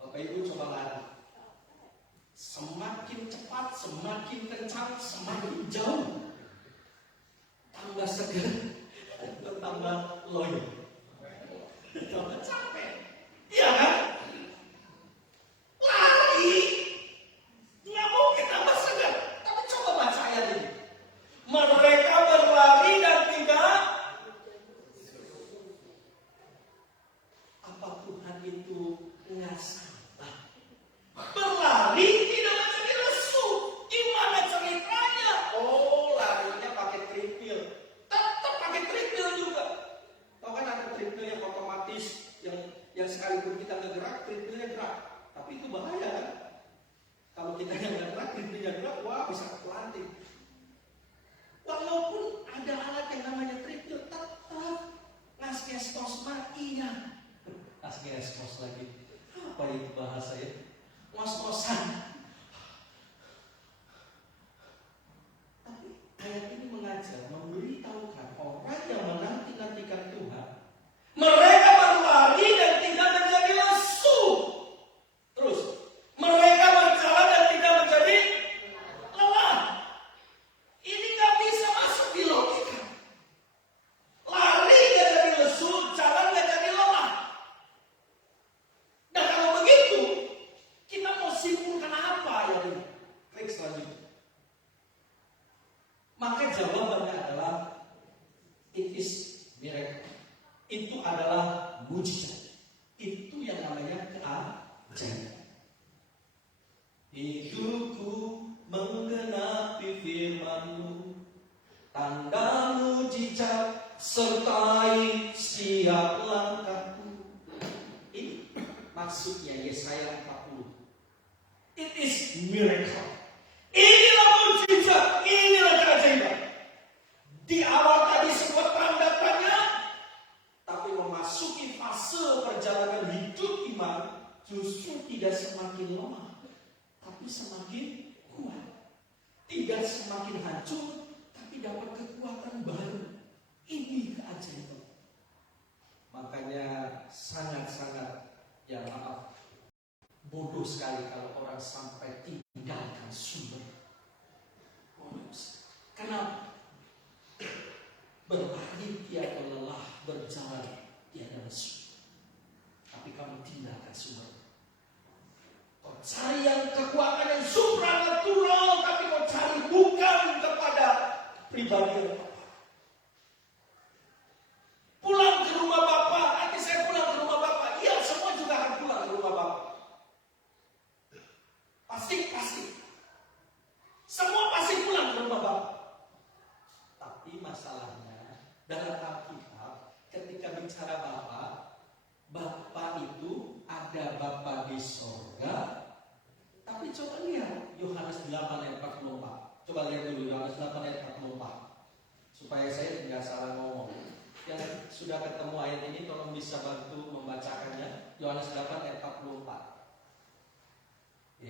Bapak Ibu coba lari. Semakin cepat, semakin kencang, semakin jauh. Tambah segar, tambah loyo. Tambah capek. Iya kan? Lari. Nggak mungkin tambah segar. Tapi coba baca ayat ini. Mereka berlari dan tidak. Apa Tuhan itu nggak salah? Berlari tidak menjadi lesu. Gimana ceritanya? Oh, larinya pakai treadmill. Tetap pakai treadmill juga. Tahu kan ada treadmill yang otomatis, yang sekalipun kita nggak gerak, treadmillnya gerak. Tapi itu bahaya kan? Kalau kita yang nggak gerak, treadmillnya gerak, wah bisa kepelanting. Walaupun ada alat yang namanya treadmill, tetap ngaskestos iya. Ngaskestos lagi. Apa itu bahasa ya? Ngos-ngosan. Tapi ayat ini mengajar, memberitahukan orang yang menanti-nantikan Tuhan, mereka berlari dan tidak menjadi lesu. Terus, mereka berjalan dan tidak menjadi lelah. Ini gak bisa masuk di logika. Lari gak jadi lesu, jalan gak jadi lelah. Nah kalau begitu, kita mau simpulkan apa ya ini? Klik selanjutnya. Maka jawabannya adalah it is miracle. Itu adalah mujizat. Itu yang namanya keajaiban. Hidupku menggenapi firman-Mu, tanda mujizat sertai setiap langkahku. Ini maksudnya Yesaya 40. It is miracle. Inilah mujizat, inilah keajaiban. Di awal tadi semua tanda-tanda, tapi memasuki fase perjalanan hidup iman justru tidak semakin lemah, tapi semakin kuat. Tidak semakin hancur, tapi dapat kekuatan baru. Ini keajaiban. Makanya sangat-sangat, ya maaf, bodoh sekali kalau orang sampai tinggalkan sumber. Kenapa? Berlari tiada lelah, berjalan tiada lesu. Tapi kamu tinggalkan sumber. Kau cari yang kekuatan yang supranatural, tapi kau cari bukan kepada pribadi yang tepat. Pulang ke rumah Bapak, nanti saya pulang ke rumah Bapak. Iya, semua juga akan pulang ke rumah Bapak. Pasti. Semua pasti pulang ke rumah Bapak. Tapi masalahnya, dalam Alkitab, ketika bicara Bapak itu ada Bapak di sorga. Tapi coba lihat Yohanes 8 ayat 44. Coba lihat dulu Yohanes 8 ayat 44. Supaya saya tidak salah ngomong. Yang sudah ketemu ayat ini tolong bisa bantu membacakannya. Yohanes 8 ayat 44.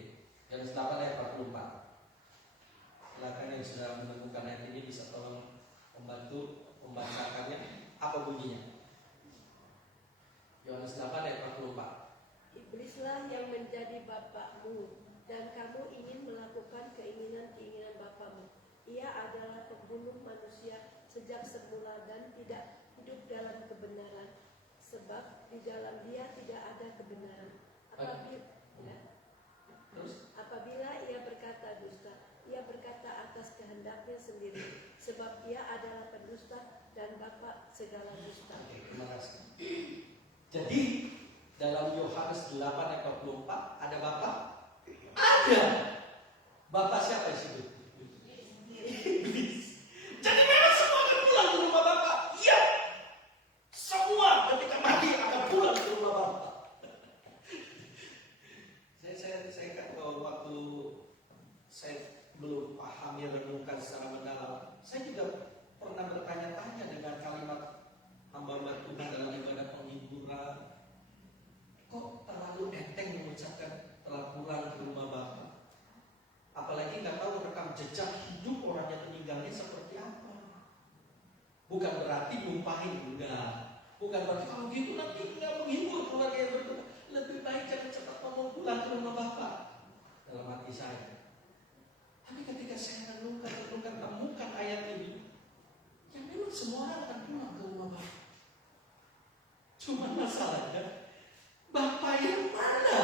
Yohanes 8 ayat 44. Silakan yang sudah menemukan ayat ini bisa tolong membantu membacakannya. Apa bunyinya? Yohanes 8 ayat 44. Iblislah yang menjadi bapakmu, dan kamu ingin melakukan keinginan-keinginan bapamu. Ia adalah pembunuh manusia sejak semula dan tidak hidup dalam kebenaran, sebab di dalam dia tidak ada kebenaran. Apabila ia berkata dusta, ia berkata atas kehendaknya sendiri, sebab ia adalah pendusta dan bapa segala dusta. Terima kasih. Jadi dalam Yohanes 8 ayat 44 ada Bapa? Ada. Bapak siapa di situ? Iblis. Jadi memang semua akan pulang ke rumah Bapak. Iya. Semua ketika mati akan pulang ke rumah Bapak. Saya kan waktu saya belum pahami renungkan secara mendalam, saya juga pernah bertanya-tanya dengan kalimat hamba Tuhan dalam ibadah penghiburan. Kok terlalu enteng mengucapkan telah pulang ke rumah Bapak? Apalagi nggak tahu rekam jejak hidup orang yang meninggalnya seperti apa. Bukan berarti numpahin, enggak. Bukan berarti kalau gitu nanti nggak menghibur keluarga yang berdua. Lebih baik jangan cepat ngomong pulang ke rumah Bapak. Dalam hati saya. Tapi ketika saya renungkan temukan ayat ini, ya memang semua orang akan pulang ke rumah Bapak. Cuma masalahnya, Bapak yang mana?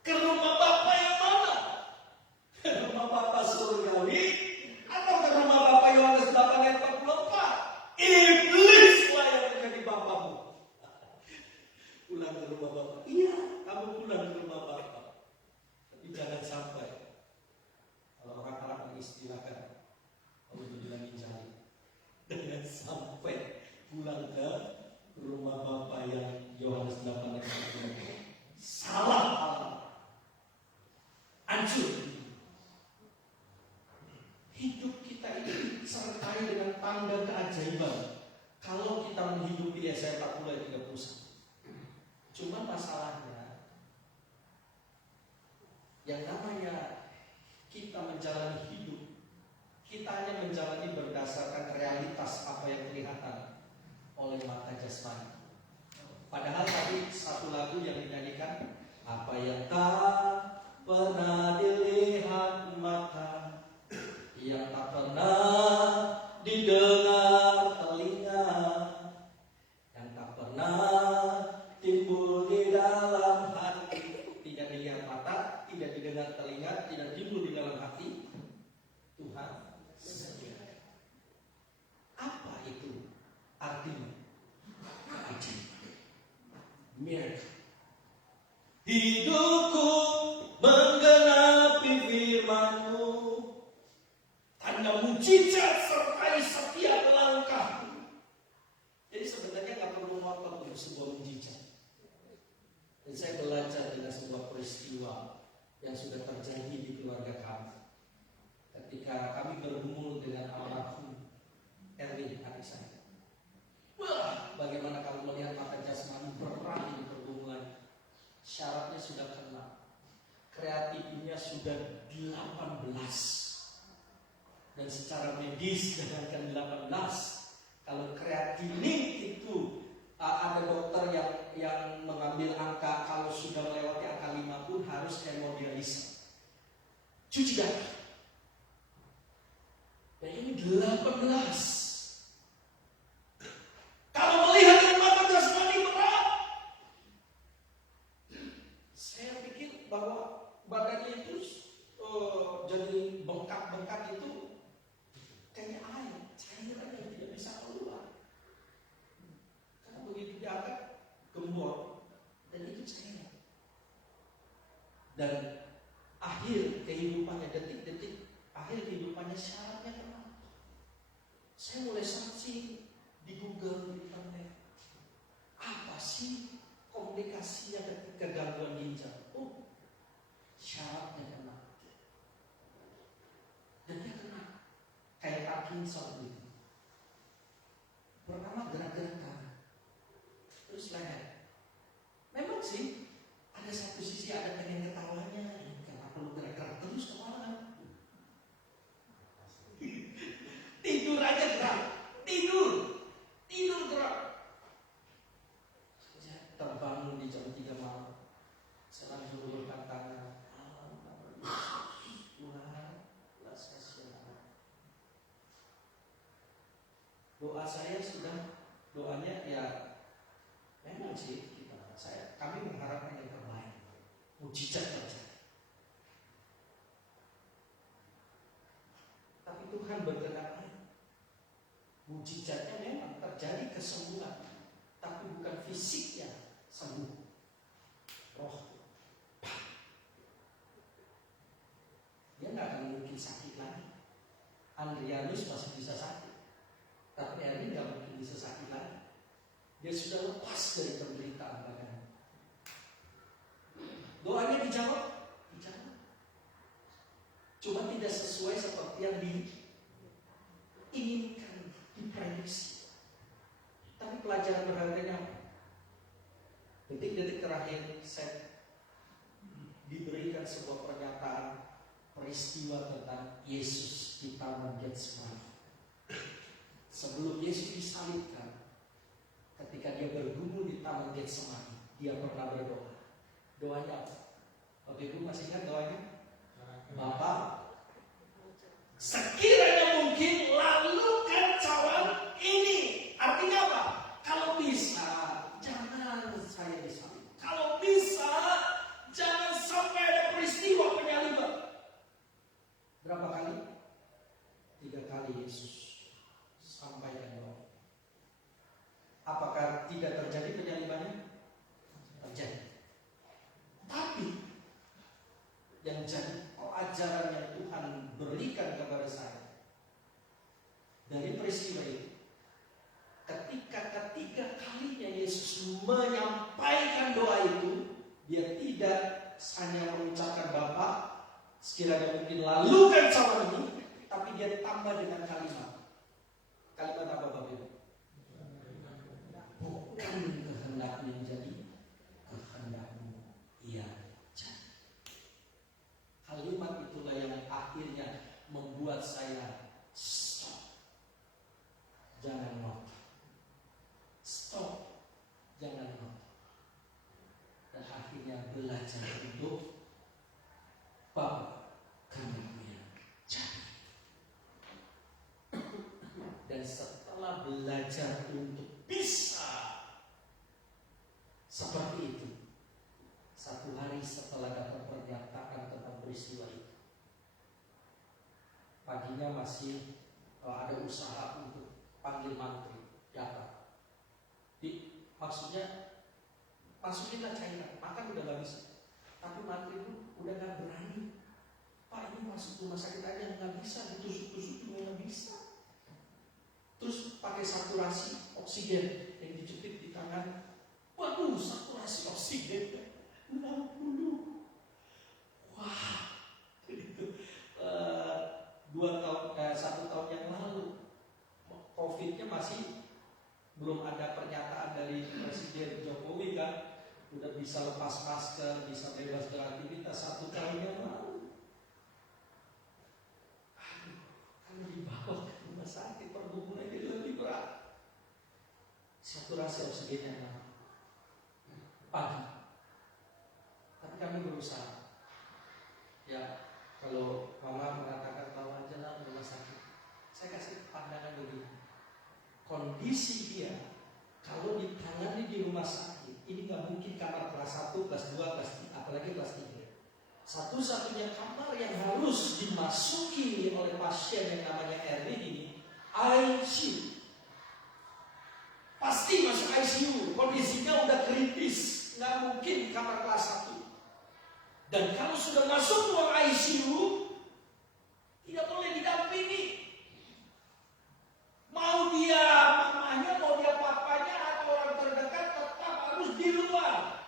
Ke rumah Bapak yang mana? Ke rumah Bapak surgawi atau ke rumah Bapak Yohanes 8 ayat 44? Iblislah yang menjadi bapamu. Pulang ke rumah Bapak. Iya, kamu pulang ke rumah Bapak. Tapi jangan sampai kalau orang-orang mengistilahkan, kalau dibilang jari, jangan sampai pulang ke rumah Bapak yang Yohanes 8 ayat 44. Salah. Hancur. Hidup kita ini disertai dengan tanda keajaiban kalau kita menghidupi Yesaya 40 ayat 31. Cuma masalahnya yang namanya kita menjalani hidup, kita hanya menjalani berdasarkan realitas apa yang kelihatan oleh mata jasmani. Padahal tadi satu lagu yang dinyanyikan, apa yang tak pernah dilihat mata, yang tak pernah didengar telinga, yang tak pernah timbul di dalam hati. Tidak dilihat mata, tidak didengar telinga, tidak timbul di dalam hati Tuhan saja. Apa itu artinya? Miracle. Hidupku menggenapi firman-Mu, tanda mujizat sertai setiap langkahku. Jadi sebenarnya nggak perlu ngotot untuk sebuah mujizat. Dan saya belajar dengan sebuah peristiwa yang sudah terjadi di keluarga kami. Ketika kami bergumul dengan almarhum Erwin, adik saya. Wah, bagaimana kalau melihat mata jasmani berat di pergumulan. Syaratnya sudah kena, kreatifnya sudah 18. Dan secara medis jangankan 18, kalau kreatinin itu ada dokter yang mengambil angka, kalau sudah melewati angka 50 harus hemodialisa, cuci darah. Dan ini 18. Kalau melihat dengan mata jasmani berat, saya pikir bahwa badannya itu jadi bengkak-bengkak itu kayak air, cairan yang tidak bisa keluar. Karena begitu diangkat, gembor, dan itu cairan. Dan akhir kehidupannya, detik-detik akhir kehidupannya syaratnya kenapa? Saya mulai searching di Google, di internet. Apa sih komplikasinya ketika gangguan ginjal? Oh, syaratnya kena. saya sudah doanya ya memang sih kami mengharapkan yang terbaik, mujizat terjadi. Tapi Tuhan berkenan lain. Mujizatnya memang terjadi kesembuhan, tapi bukan fisiknya sembuh, roh. Dia nggak akan mungkin sakit lagi. Andrianus masih bisa sakit, tapi Erwin nggak mungkin bisa sakit lagi. Dia sudah lepas dari penderitaan badan. Doanya dijawab, cuma tidak sesuai seperti yang diinginkan, diprediksi. Tapi pelajaran berharganya apa? Detik-detik terakhir saya diberikan sebuah pernyataan peristiwa tentang Yesus di Taman Getsemani. Sebelum Yesus disalibkan, ketika dia bergumul di Taman Getsemani, dia pernah berdoa. Doanya apa? Bapak Ibu masih ingat doanya? Bapa, sekiranya mungkin lalukan cawan ini. Artinya apa? Kalau bisa, jangan saya disalib. Kalau bisa, jangan sampai ada peristiwa penyaliban. Berapa kali? 3 kali Yesus sampaikan doa. Apakah tidak terjadi penyalibannya? Terjadi. Tapi yang jadi pelajaran yang Tuhan berikan kepada saya dari peristiwa itu, ketika ketiga kalinya Yesus menyampaikan doa itu, dia tidak hanya mengucapkan Bapa, sekiranya mungkin lalukan cawan ini, tapi dia tambah dengan kalimat apa Bapak Ibu? Bukan kehendakmu yang jadi, kehendakmu yang jadi. Kalimat itulah yang akhirnya membuat saya stop. Jangan ngotot. Stop. Jangan ngotot. Dan akhirnya belajar untuk Bapa, kehendakmu yang jadi. Dan setelah belajar untuk bisa seperti itu, satu hari setelah dapat pernyataan tentang peristiwa itu, paginya masih ada usaha untuk panggil mantri datang. Maksudnya masukinlah cairan, makan udah gak bisa. Tapi mantri itu udah gak berani. Pak, ini masuk rumah sakit aja gak bisa, ditusuk-tusuk juga gak bisa. Terus pakai saturasi oksigen yang dijepit di tangan. Waduh, saturasi oksigen 60. Wah, itu 1 tahun yang lalu COVID-nya masih belum ada pernyataan dari Presiden Jokowi kan, udah bisa lepas masker, bisa bebas beraktivitas. 1 tahun yang lalu, kalau dibawa ke rumah sakit pergumulan jadi lebih berat. Saturasi oksigennya pagi. Tapi kami berusaha. Ya, kalau mama mengatakan bawa aja lah rumah sakit, saya kasih pandangan begini. Kondisi dia kalau ditangani di rumah sakit, ini nggak mungkin kamar kelas 1, kelas 2, kelas 3, apalagi kelas 3. Satu-satunya kamar yang harus dimasuki oleh pasien yang namanya Erwin ini ICU. Pasti masuk ICU, kondisinya udah kritis, nggak mungkin di kamar kelas 1. Dan kalau sudah masuk ruang ICU, tidak boleh didampingi. Mau dia mamanya, mau dia papanya, atau orang terdekat, tetap harus di luar.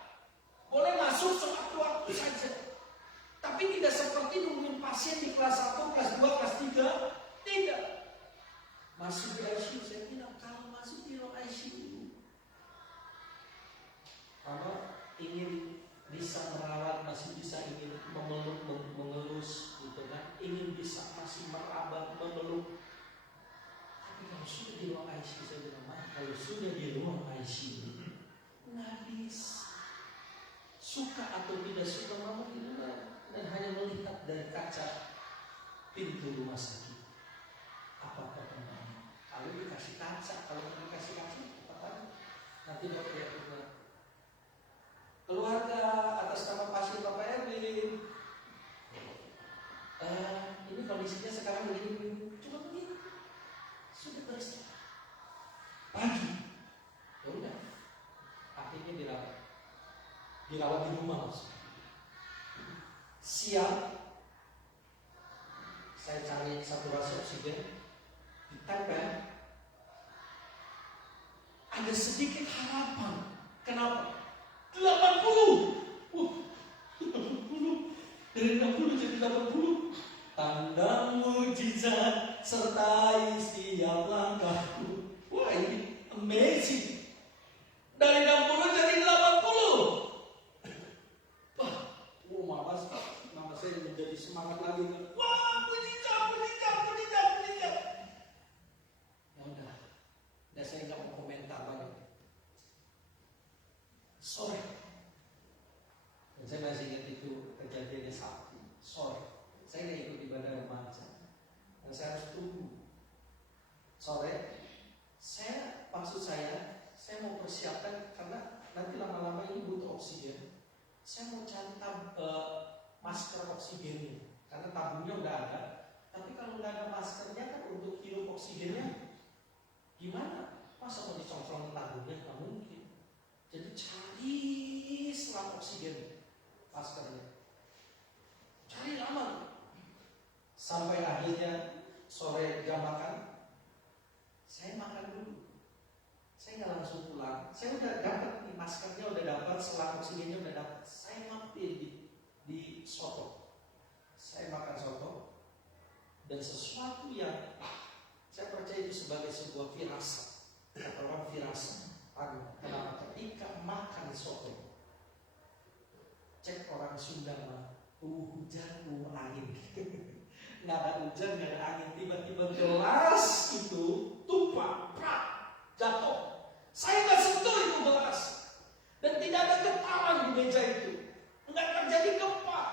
Boleh masuk sewaktu-waktu saja. Tapi tidak seperti nungguin pasien di kelas 1, kelas 2, kelas 3. Tidak. Masuk di ICU, saya bilang kalau masuk di ruang ICU, Mama ingin bisa merawat, masih bisa ingin memeluk, mengelus, gitu kan? Ingin bisa masih meraba, memeluk. Tapi kalau sudah di ruang ICU, saya bilang, Ma, kalau sudah di ruang ICU, nggak bisa. Suka atau tidak suka, Mama di luar dan hanya melihat dari kaca pintu rumah sakit. Apa perkembangannya? Kalau dikasih dikasih kaca. Kalau mau dikasih kaca, apa? Nanti dokter yang punya. Keluarga atas nama pasien Bapak Erwin. Ini kondisinya sekarang begini. Cuma begini. Sudah beristirahat. Pagi. Ya udah. Akhirnya dirawat di rumah langsung. Siang saya cari saturasi oksigen, ditempel. Ada sedikit harapan. Kenapa? 80. Wah, 80. Dari 60 jadi 80. Tanda mujizat sertai setiap langkahku. Wah, ini amazing. Dari 60 jadi 80. Wah, mama saya menjadi semangat lagi. Wah, mujizat. Ya udah, saya nggak mau komentar banyak. Sore, dan saya masih ingat itu kejadiannya Sabtu sore. Saya nggak ikut ibadah remaja, dan saya harus tunggu. Sore, maksud saya mau persiapkan karena nanti lama-lama ini butuh oksigen. Saya mau cari masker oksigennya, karena tabungnya udah ada. Tapi kalau nggak ada maskernya kan untuk hirup oksigennya gimana? Masa mau dicongklong tabungnya? Nggak mungkin. Jadi cari selang oksigen maskernya. Cari lama. Sampai akhirnya sore jam makan, saya makan dulu. Saya nggak langsung pulang. Saya udah dapat nih maskernya, udah dapat, selang oksigennya udah dapat. Saya mampir di soto. Saya makan soto dan sesuatu yang saya percaya itu sebagai sebuah firasat. Kata orang firasat. Kenapa? Ketika makan soto, cek orang Sunda mah, hujan angin. Nggak ada hujan, nggak ada angin. Tiba-tiba gelas itu tumpah, prak, jatuh. Saya nggak sentuh itu gelas, dan tidak ada getaran di meja itu. Nggak terjadi gempa,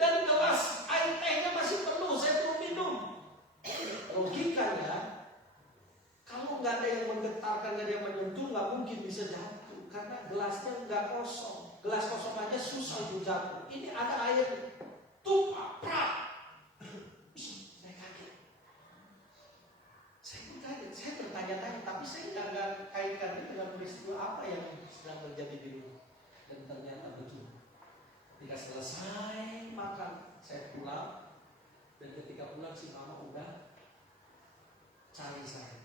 dan gelas air tehnya masih penuh. Saya belum minum. Logikanya, kalau nggak ada yang menggetarkan, nggak ada yang menyentuh, nggak mungkin bisa jatuh. Karena gelasnya nggak kosong. Gelas kosong aja susah untuk jatuh. Ini ada air tumpah, prak. Saya kaget. Saya pun kaget. Saya bertanya-tanya, tapi saya nggak kaitkan itu dengan peristiwa apa yang sedang terjadi di rumah. Dan ternyata betul. Ketika selesai makan, saya pulang. Dan ketika pulang si mama udah cari saya.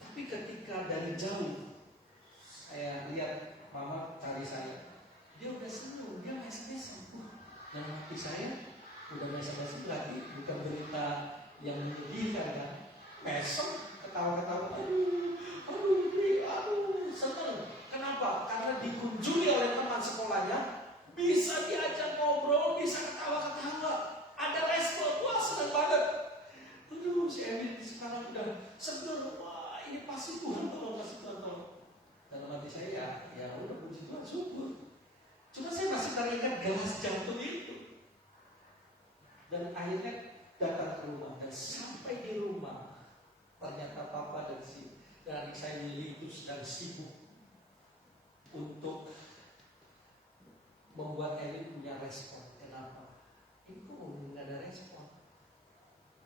Tapi ketika dari jauh saya lihat mama cari saya, dia udah senang, dia mesem-mesem. Dan hati saya udah mesem-mesem lagi, bukan berita yang menyedihkan kan. Mesem, ketawa-ketawa, aduh, senang. Kenapa? Karena dikunjungi oleh teman sekolahnya, bisa diajak ngobrol, bisa ketawa-ketawa, ada respon, wah senang banget. Aduh, si Emin sekarang udah seger. Wah, ini pasti Tuhan tolong, pasti Tuhan tolong. Dalam hati saya ya udah, puji Tuhan, syukur. Cuma saya masih teringat gelas jatuh itu. Dan akhirnya datang ke rumah, dan sampai di rumah ternyata papa dan adik saya itu sedang sibuk untuk membuat Emin punya respon. Kenapa? Ini kok nggak ada respon?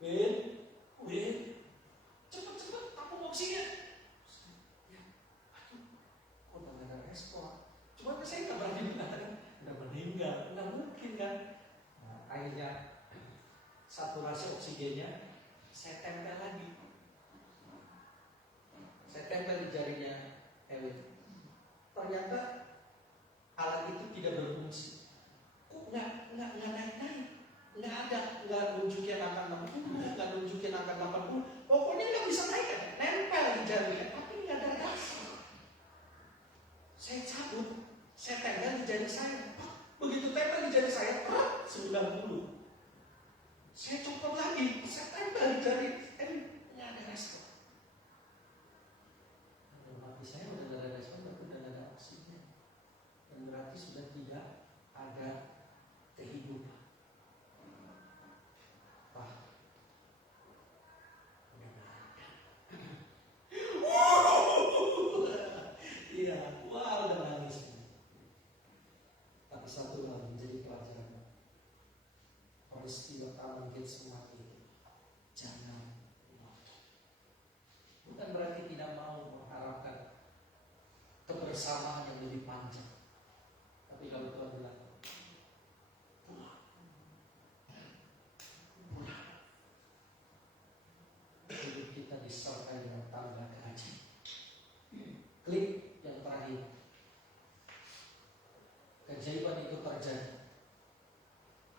Win, cepet, aku mau oksigen. Ya, aduh, kok nggak ada respon? Cuma saya nggak berani mengatakan udah meninggal, nggak mungkin kan? Nah, akhirnya saturasi oksigennya saya tempel lagi. Saya tempel di jarinya Ewin. Ternyata alat itu tidak berfungsi. Kok nggak naik-naik? Nggak nunjukin angka 60, nggak nunjukin angka 80. Pokoknya nggak bisa naik kan? Nempel di jarinya, tapi nggak ada reaksi. Saya cabut, saya tempel di jari saya. Begitu tempel di jari saya, 90. Saya copot lagi, saya tempel di jari, nggak ada respon. Mati saya udah nggak ada respon, tapi udah nggak ada oksigen. Dan berarti sudah tidak ada kehidupan. Wah, udah nggak ada. membangkit semua itu. Jangan waktu. Bukan berarti tidak mau mengharapkan kebersamaan yang lebih panjang. Tapi kalau Tuhan bilang, pulang. Hidup kita disertai dengan tanda keajaiban. Klik yang terakhir. Keajaiban itu terjadi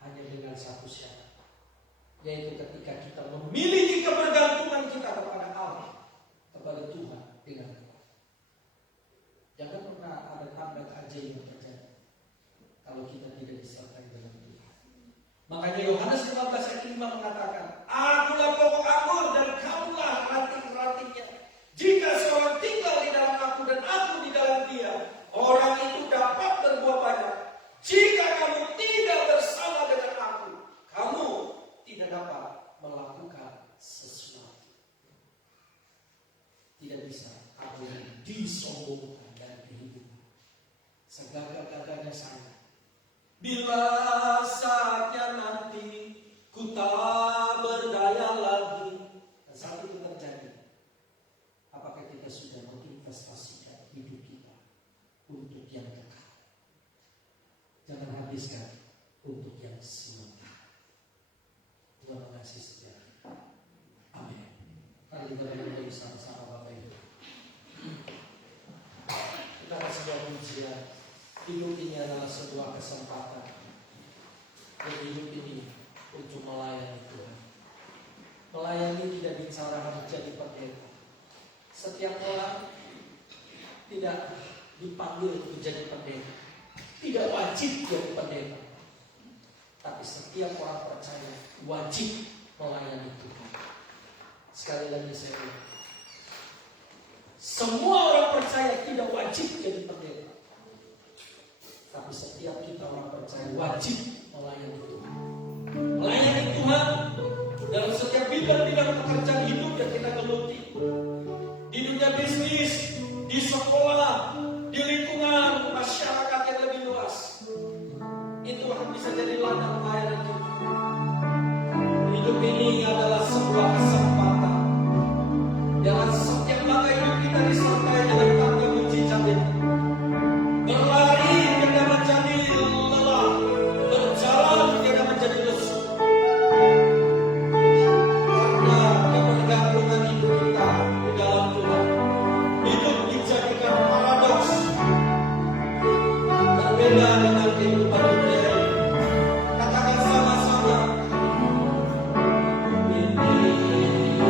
hanya dengan satu syarat, yaitu ketika kita memiliki kebergantungan kita kepada Allah, kepada Tuhan dengan kuat. Jangan pernah ada tanda keajaiban terjadi kalau kita tidak disertai dengan Tuhan. Makanya Yohanes 15 ayat 5 mengatakan, Akulah pokok anggur dan kamulah ranting-rantingnya. Jika seorang tinggal di dalam aku dan aku di dalam dia, orang itu dapat berbuah banyak. Jika kamu tidak bersama dengan aku, kamu tidak dapat melakukan sesuatu. Tidak bisa aku disombongkan dari kehidupan. Segagah-gagahnya saya. Bila saatnya nanti ku tak berdaya lagi, dan saat itu terjadi, apakah kita sudah menginvestasikan hidup kita untuk yang kekal? Jangan habiskan untuk yang sementara. Tuhan mengasihi setiap kita. Amin. Mari kita berdua bersama-sama Bapak Ibu. Kita akan sebuah pujian. Hidup ini adalah sebuah kesempatan. Dan hidup ini untuk melayani Tuhan. Melayani tidak bicara menjadi pendeta. Setiap orang tidak dipanggil untuk menjadi pendeta. Tidak wajib jadi pendeta. Tapi setiap orang percaya wajib melayani Tuhan. Sekali lagi saya bilang, semua orang percaya tidak wajib jadi pendeta. Tapi setiap kita orang percaya wajib melayani Tuhan. Melayani Tuhan dalam setiap bidang-bidang pekerjaan hidup yang kita geluti. Di dunia bisnis, di sekolah, di lingkungan masyarakat yang lebih luas. Itu akan bisa jadi ladang pelayanan kita. Hidup ini adalah sebuah kesempatan. Dalam setiap langkah hidup kita disertai dengan tanda mujizat itu. Berlari tidak menjadi lelah, berjalan tidak menjadi lesu. Karena kebergantungan hidup kita di dalam Tuhan. Hidup dijadikan paradoks. Berbeda dengan kehidupan dunia ini. Katakan sama-sama. Ini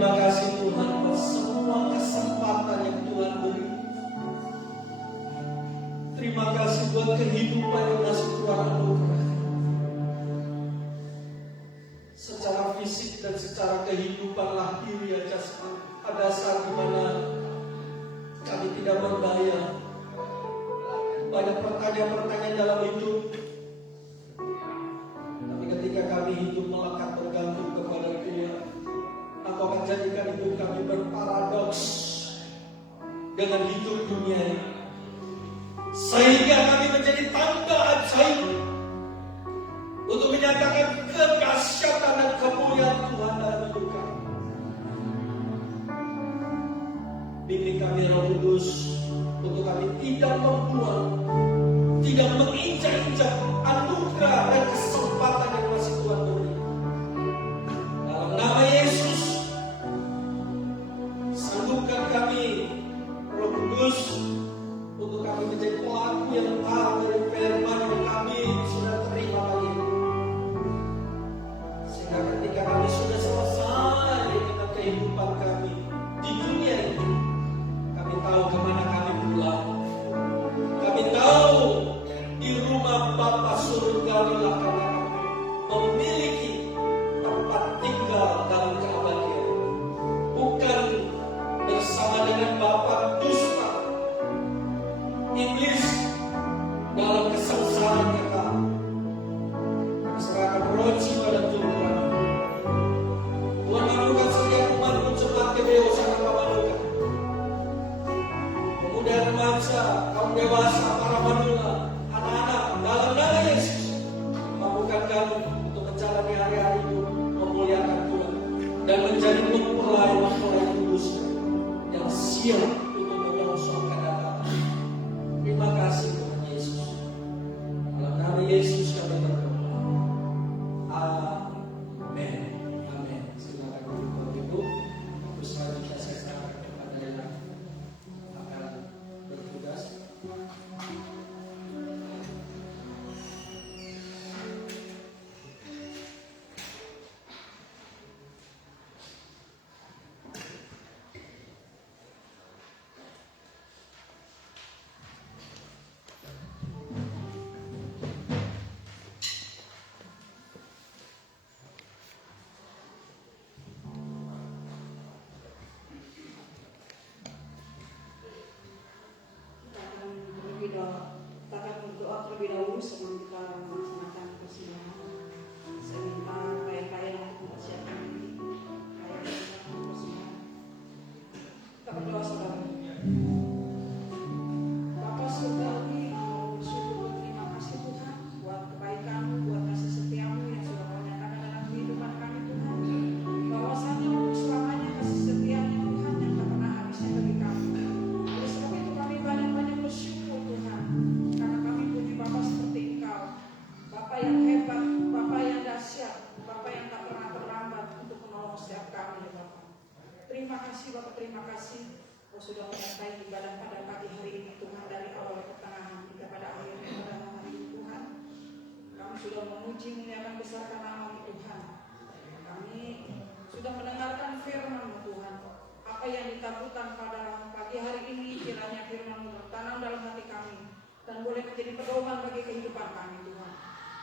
Terima kasih Tuhan buat semua kesempatan yang Tuhan beri. Terima kasih buat kehidupan yang masih Tuhan anugerah. Secara fisik dan secara kehidupan lahiriah jasmani. Ada saat di mana kami tidak berdaya. Banyak pertanyaan-pertanyaan dalam hidup. Tapi ketika kami hidup melekat bergantung kepada Tuhan, Aku akan jadikan hidup kami berparadoks dengan hidup dunia ini. Sehingga kami menjadi tanda ajaib untuk menyatakan kedahsyatan dan kemuliaan Tuhan dalam hidup kami. Bimbing kami Roh Kudus untuk kami tidak membuang, tidak menginjak-injak anugerah dan kesempatan yang masih Tuhan beri. Dalam nama Yesus, sanggupkan kami Roh Kudus untuk kami menjadi pelaku yang tahu dari firman yang kami sudah terima pagi ini. Sehingga ketika kami sudah selesai dengan kehidupan kami di dunia ini, kami tahu kemana kami pulang. Kami tahu di rumah Bapa surgawi lah kami memiliki tempat tinggal dalam keabadian. Bukan bersama dengan bapa dusta, iblis dalam kesengsaraan kekal. Serahkan roh jiwa dan tubuh. Tuhan mampukan setiap umat-Mu jemaat GBO sangat memalukan. Pemuda remaja, kaum dewasa, para manula, anak-anak, dalam nama Yesus, mampukan kami untuk menjalani hari-hari hidup memuliakan Tuhan dan menjadi mempelai kudus yang siap untuk menyongsongkan datang. kita akan berdoa terlebih dahulu sebelum kita melaksanakan persidangan. Saya minta klien-klien yang mempersiapkan diri, klien yang sedang persidangan. Kita berdoa saudara. Bapa surgawi, bersyukur berterima kasih Tuhan buat kebaikan-Mu, buat kasih setia-Mu yang sudah Kau nyatakan dalam kehidupan kami Tuhan. Bahwasannya untuk selamanya kasih setia-Nya Tuhan yang tak pernah habisnya bagi kami. Oleh sebab itu kami banyak-banyak bersyukur Tuhan, karena kami punya Bapa seperti Engkau, Bapa yang hebat, Bapa yang dahsyat, Bapa yang tak pernah terlambat untuk menolong setiap kami ya Bapa. Terima kasih Bapa, terima kasih Kau sudah menyertai ibadah pada pagi hari ini Tuhan, dari awal pertengahan hingga pada akhirnya pada hari ini Tuhan. Kami sudah memuji muliakan besarkan nama-Mu Tuhan. Kami sudah mendengarkan firman-Mu Tuhan. Apa yang ditaburkan pada pagi hari ini, kiranya firman-Mu tertanam dalam hati kami dan boleh menjadi pedoman bagi kehidupan kami Tuhan.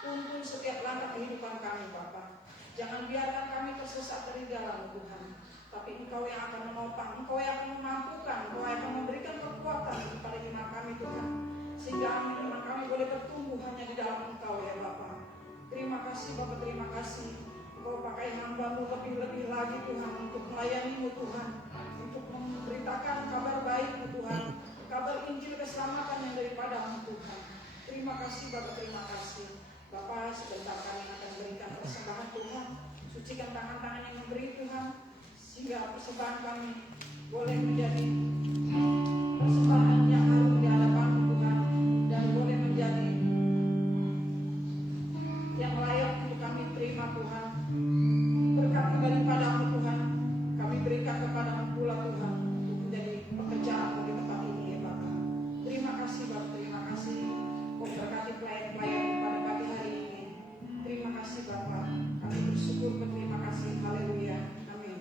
Tuntun setiap langkah kehidupan kami Bapa. Jangan biarkan kami tersesat dari jalan Tuhan, tapi Engkau yang akan menopang, Engkau yang akan memampukan, Engkau yang akan memberikan kekuatan kepada iman kami Tuhan, sehingga iman kami boleh bertumbuh hanya di dalam Engkau ya Bapa. Terima kasih Bapa, terima kasih. Engkau pakai hamba-Mu lebih-lebih lagi Tuhan untuk melayani-Mu Tuhan, untuk memberitakan kabar baik-Mu Tuhan, kabar Injil keselamatan yang daripada-Mu Tuhan. Terima kasih Bapa, terima kasih. Bapa, sebentar kami akan berikan persembahan Tuhan. Sucikan tangan-tangan yang memberi Tuhan, sehingga persembahan kami boleh menjadi persembahan yang harum di hadapan-Mu Tuhan, dan boleh menjadi yang layak untuk kami terima Tuhan. Berkat daripada-Mu Tuhan, kami berikan kepada-Mu pula Tuhan, untuk menjadi pekerjaan di tempat ini ya Bapa. Terima kasih Bapa, terima kasih. Kau berkati pelayan-pelayan pada pagi hari ini. Terima kasih Bapa, kami bersyukur, berterima kasih. Haleluya, amin.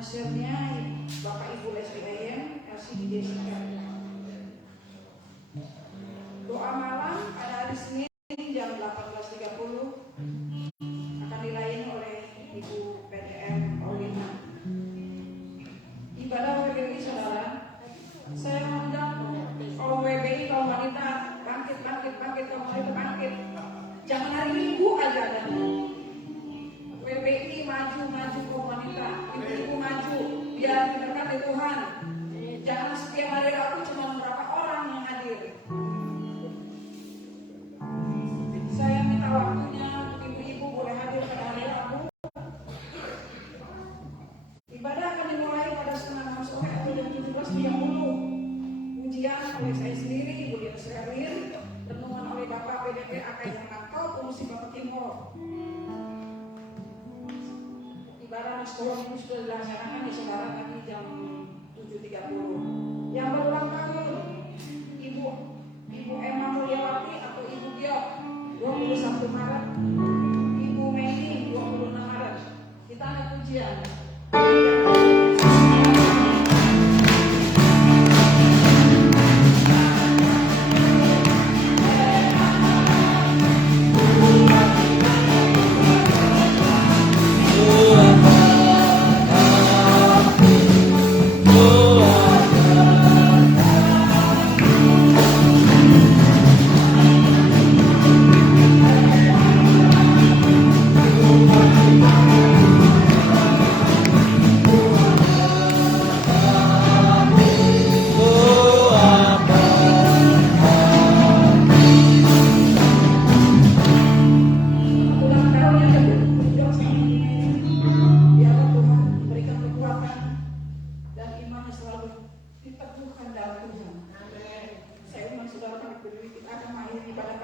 Hasilnya Bapak Ibu SDIM LCD Jessica. Doa malam pada hari Senin jam 18.30 akan dilayani oleh Ibu PDM Paulina. Ibadah WBI saudara, saya mengundang kalau WBI, kalau wanita bangkit, kalau wanita bangkit. Jangan hari Minggu aja ada. WBI maju kaum wanita, ibu-ibu maju, biar diberkati Tuhan. Jangan setiap hari Rabu cuma beberapa orang yang hadir. Saya minta waktunya ibu-ibu boleh hadir pada hari Rabu. Ibadah akan dimulai pada setengah 6 sore atau jam 17.30. Ujian oleh saya sendiri, Ibu Lia Sherlyn, renungan oleh Bapak PDP AK Jakarta, Komisi Bapak Timur. Ibarat sekolah ini sudah dilaksanakan di saudara tadi jam 7.30. Yang berulang tahun Ibu Emma Mulyawati atau Ibu Giok 21 Maret, Ibu Mei 26 Maret. Kita ada pujian. Selalu diteguhkan dalam Tuhan. Saya umat saudara kami berdiri, kita akan mengakhiri ibadah